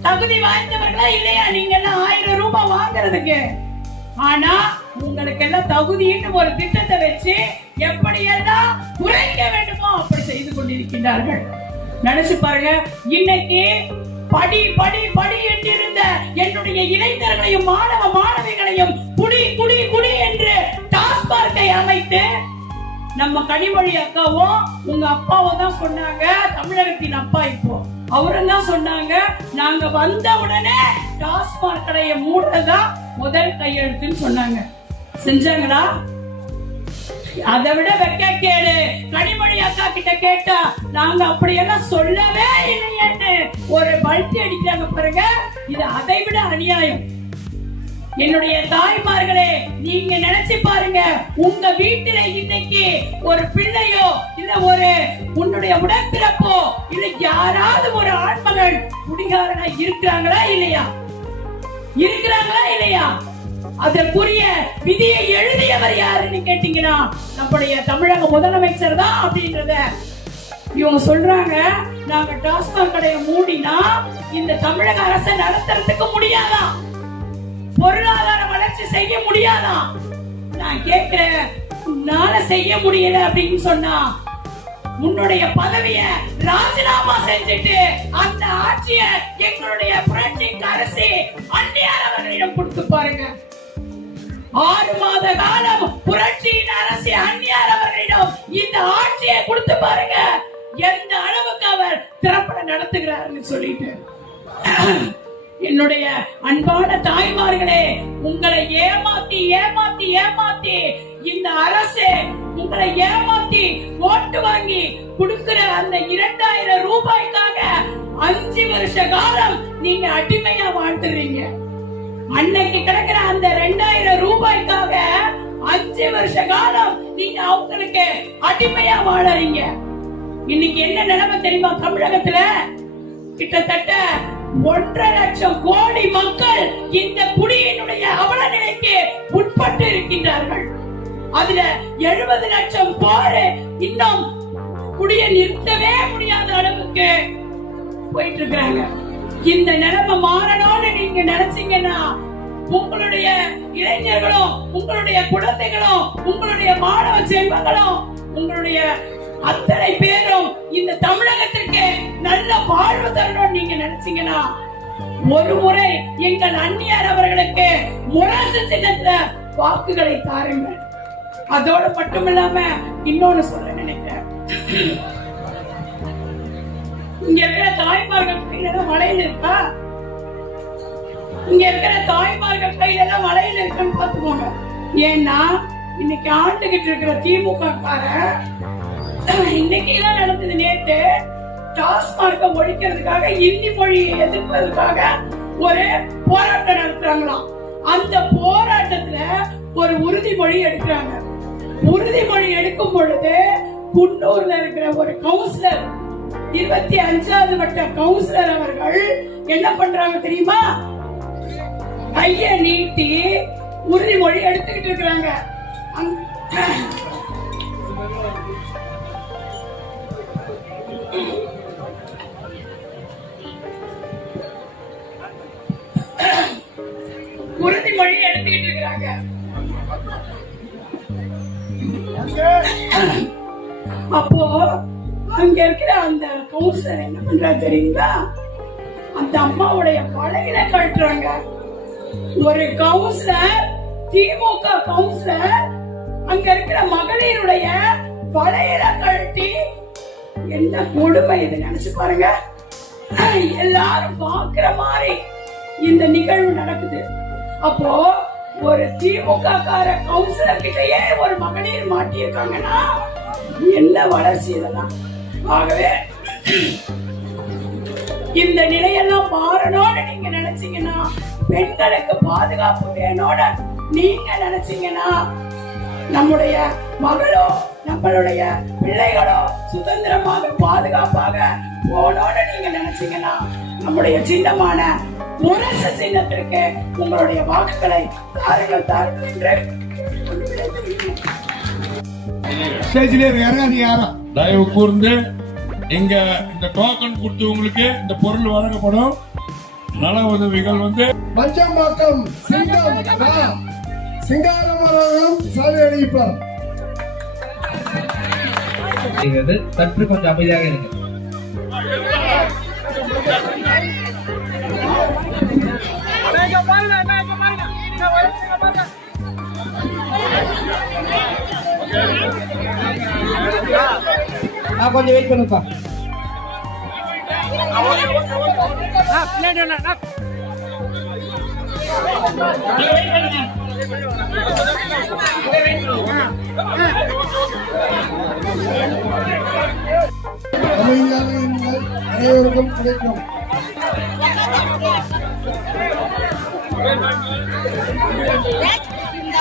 தகுதி வாய்ந்தவர்களா இல்லையா நீங்க எல்லாம் 1000 ரூபாய் வாங்குறதுக்கு? ஆனா உங்களுக்கு எல்லாம் தகுதின்னு ஒரு திட்டத்தை வச்சு எப்படியெல்லாம் குறைக்க வேண்டுமோ அப்படி செய்து கொண்டிருக்கின்றார்கள். நினைச்சு பாருங்க. இன்னைக்கு படி படி படி என்றிருந்த என்னுடைய இளைஞர்களையும் மாணவ மாணவிகளையும் குடி குடி குடி என்று டாஸ்மார்க்கை அமைத்து நம்ம கனிமொழி அக்காவும் உங்க அப்பாவும் தான் சொன்னாங்க, தமிழகத்தின் அப்பா இப்போ அவரும் தான் சொன்னாங்க, நாங்க வந்த உடனே டாஸ்மாக் கடையை மூடுறதா முதல் கையெழுத்துன்னு சொன்னாங்க. செஞ்சாங்களா? அதை விட வெக்க கேடு. கனிமொழி அக்கா கிட்ட கேட்டா நாங்க அப்படியெல்லாம் சொல்லவே இல்லையேன்னு ஒரு பல்ட்டி அடிக்கிறாங்க பாருங்க. இது அதை விட அநியாயம். என்னுடைய தாய்மார்களே, நீங்க நினைச்சு பாருங்க. உங்க வீட்டில இன்னைக்கு ஒரு பிள்ளையோ இல்ல ஒரு உன்னுடைய உடன்பிறப்போ இல்ல யாராவது ஒரு ஆண்மகன் குடிகாரனா இருக்கிறாங்களா இல்லையா? அதற்குரிய விதியை எழுதியவர் யாருன்னு கேட்டீங்கன்னா நம்முடைய தமிழக முதலமைச்சர் தான் அப்படின்றத இவங்க சொல்றாங்க. நாங்க டாஸ்மாக் கடையை மூடினா இந்த தமிழக அரசை நடத்துறதுக்கு முடியாதான், பொருளாதார வளர்ச்சி செய்ய முடியாதான். நான் கேட்கிறேன், உன்னால செய்ய முடியல அப்படின்னு சொன்னா உன்னுடைய பதவிய ராஜினாமா செஞ்சுட்டு அந்த ஆட்சிய எங்களுடைய புரட்சி அரசு அந்நியார் அவர்களிடம் கொடுத்து பாருங்க. 6 மாத காலம் புரட்சியின் அரசு அந்நியார் அவர்களிடம் இந்த ஆட்சியை கொடுத்து பாருங்க. எந்த அளவுக்கு அவர் திறப்பட நடத்துகிறார்னு சொல்லிட்டு என்னுடைய அன்பான தாய்மார்களே, உங்களை ஏமாத்தி ஏமாத்தி ஏமாத்தி இந்த அரசு உங்களை ஏமாத்தி ஓட்டு வாங்கி கொடுக்கிற அந்த 2000 ரூபாய்க்காக 5 வருஷ காலம் நீங்க அடிமையா வாழ்ந்துறீங்க. அன்னைக்கு கிடைக்கிற அந்த 2000 ரூபாய்க்காக 5 வருஷ காலம் நீங்க அவங்களுக்கு அடிமையா வாழறீங்க. இன்னைக்கு என்ன நிலைமை தெரியுமா? தமிழகத்துல கிட்டத்தட்ட 1.5 லட்சம் கோடி மக்கள் இந்த குடியினுடைய அவல நிலைக்கு உட்பட்டு இருக்கின்றார்கள். அதுல 70 லட்சம் பேர் இன்னும் குடியை நிறுத்தவே முடியாத அளவுக்கு போயிட்டு இருக்காங்க. இந்த நிலைமை மாறணும்னு நீங்க நினைச்சீங்கன்னா உங்களுடைய இளைஞர்களும் உங்களுடைய குழந்தைகளும் உங்களுடைய மாணவ செல்வங்களும் உங்களுடைய அத்தனை பேரும் இந்த தமிழகத்திற்கு நல்ல வாழ்வு தரணும் நீங்க நினைச்சீங்கன்னா ஒரு முறை எங்கள் அந்நியார் அவர்களுக்கு முரசு சின்னத்துல வாக்குகளை தாருங்கள். அதோடு மட்டுமில்லாம இன்னொன்னு சொல்ல நினைக்கிறேன். இங்க இருக்கிற தாய்மார்கள் கையில மலையில இருக்கா? இங்க இருக்கிற தாய்மார்கள் கையில மலையில இருக்குன்னு பாத்துக்கோங்க. ஏன்னா இன்னைக்கு ஆண்டுகிட்டு இருக்கிற திமுக கார இன்னைக்கு தான் நடந்தது. நேற்று டாஸ்மார்க்க ஒழிக்கிறதுக்காக இந்தி மொழியை எதிர்ப்பதற்காக ஒரு போராட்டம் நடத்துறாங்களாம். அந்த போராட்டத்துல ஒரு உறுதிமொழி எடுக்கிறாங்க. உறுதிமொழி எடுக்கும் பொழுது குன்னூர்ல இருக்கிற ஒரு கவுன்சிலர், 25வது வட்ட கவுன்சிலர் அவர்கள் என்ன பண்றாங்க தெரியுமா? கைய நீட்டி உறுதிமொழி எடுத்துக்கிட்டு இருக்கிறாங்க. உறுதிமொழி எடுத்துக்கிட்டு இருக்கிறாங்க. அப்போ அங்க இருக்கிற அந்த கவுன்சிலர் என்ன பண்றாரு தெரியுங்களா? அந்த அம்மாவுடைய வளையல கழட்டுறாங்க. ஒரு கவுன்சிலர், திமுக கவுன்சிலர் அங்க இருக்கிற மகளிருடைய வளையல கழட்டி, என்ன கொடுமை இது நினைச்சு பாருங்க. எல்லாரும் பாக்குற மாதிரி இந்த நிகழ்வு நடக்குது. அப்போ ஒரு திமுக கார கவுன்சிலர் கிட்டயே ஒரு மகளிர் மாட்டியிருக்காங்கன்னா என்ன வளர்ச்சி இதெல்லாம். ஆகவே இந்த நிலையெல்லாம் மாறணும்னு நீங்க நினைச்சீங்கன்னா, பெண்களுக்கு பாதுகாப்பு வேணும்னு நீங்க நினைச்சீங்கன்னா, நம்முடைய மகளோ நம்மளுடைய பிள்ளைகளோ சுதந்திரமாக பாதுகாப்பாக போகணும்னு நீங்க நினைச்சீங்கன்னா, நம்முடைய சின்னமான முரசு சின்னத்திற்கு உங்களுடைய வாக்குகளை தாருங்கள் என்று ஸ்டேஜ்ல இறங்காதீங்க யாரும். தயவு கூர்ந்து இங்க இந்த டோக்கன் கொடுத்தவங்களுக்கு இந்த பொருள் வழங்கப்படும். நல உதவிகள் வந்து பஞ்சம்பாக்கம் சிங்கம் சிங்காரமரம் சாலை அடிப்பார். சற்று கொஞ்சம் அமைதியாக இருங்க. கொஞ்சம் வெயிட் பண்ணுப்பா. அமைதியாக இருங்கள், அனைவருக்கும் கிடைக்கும். இந்த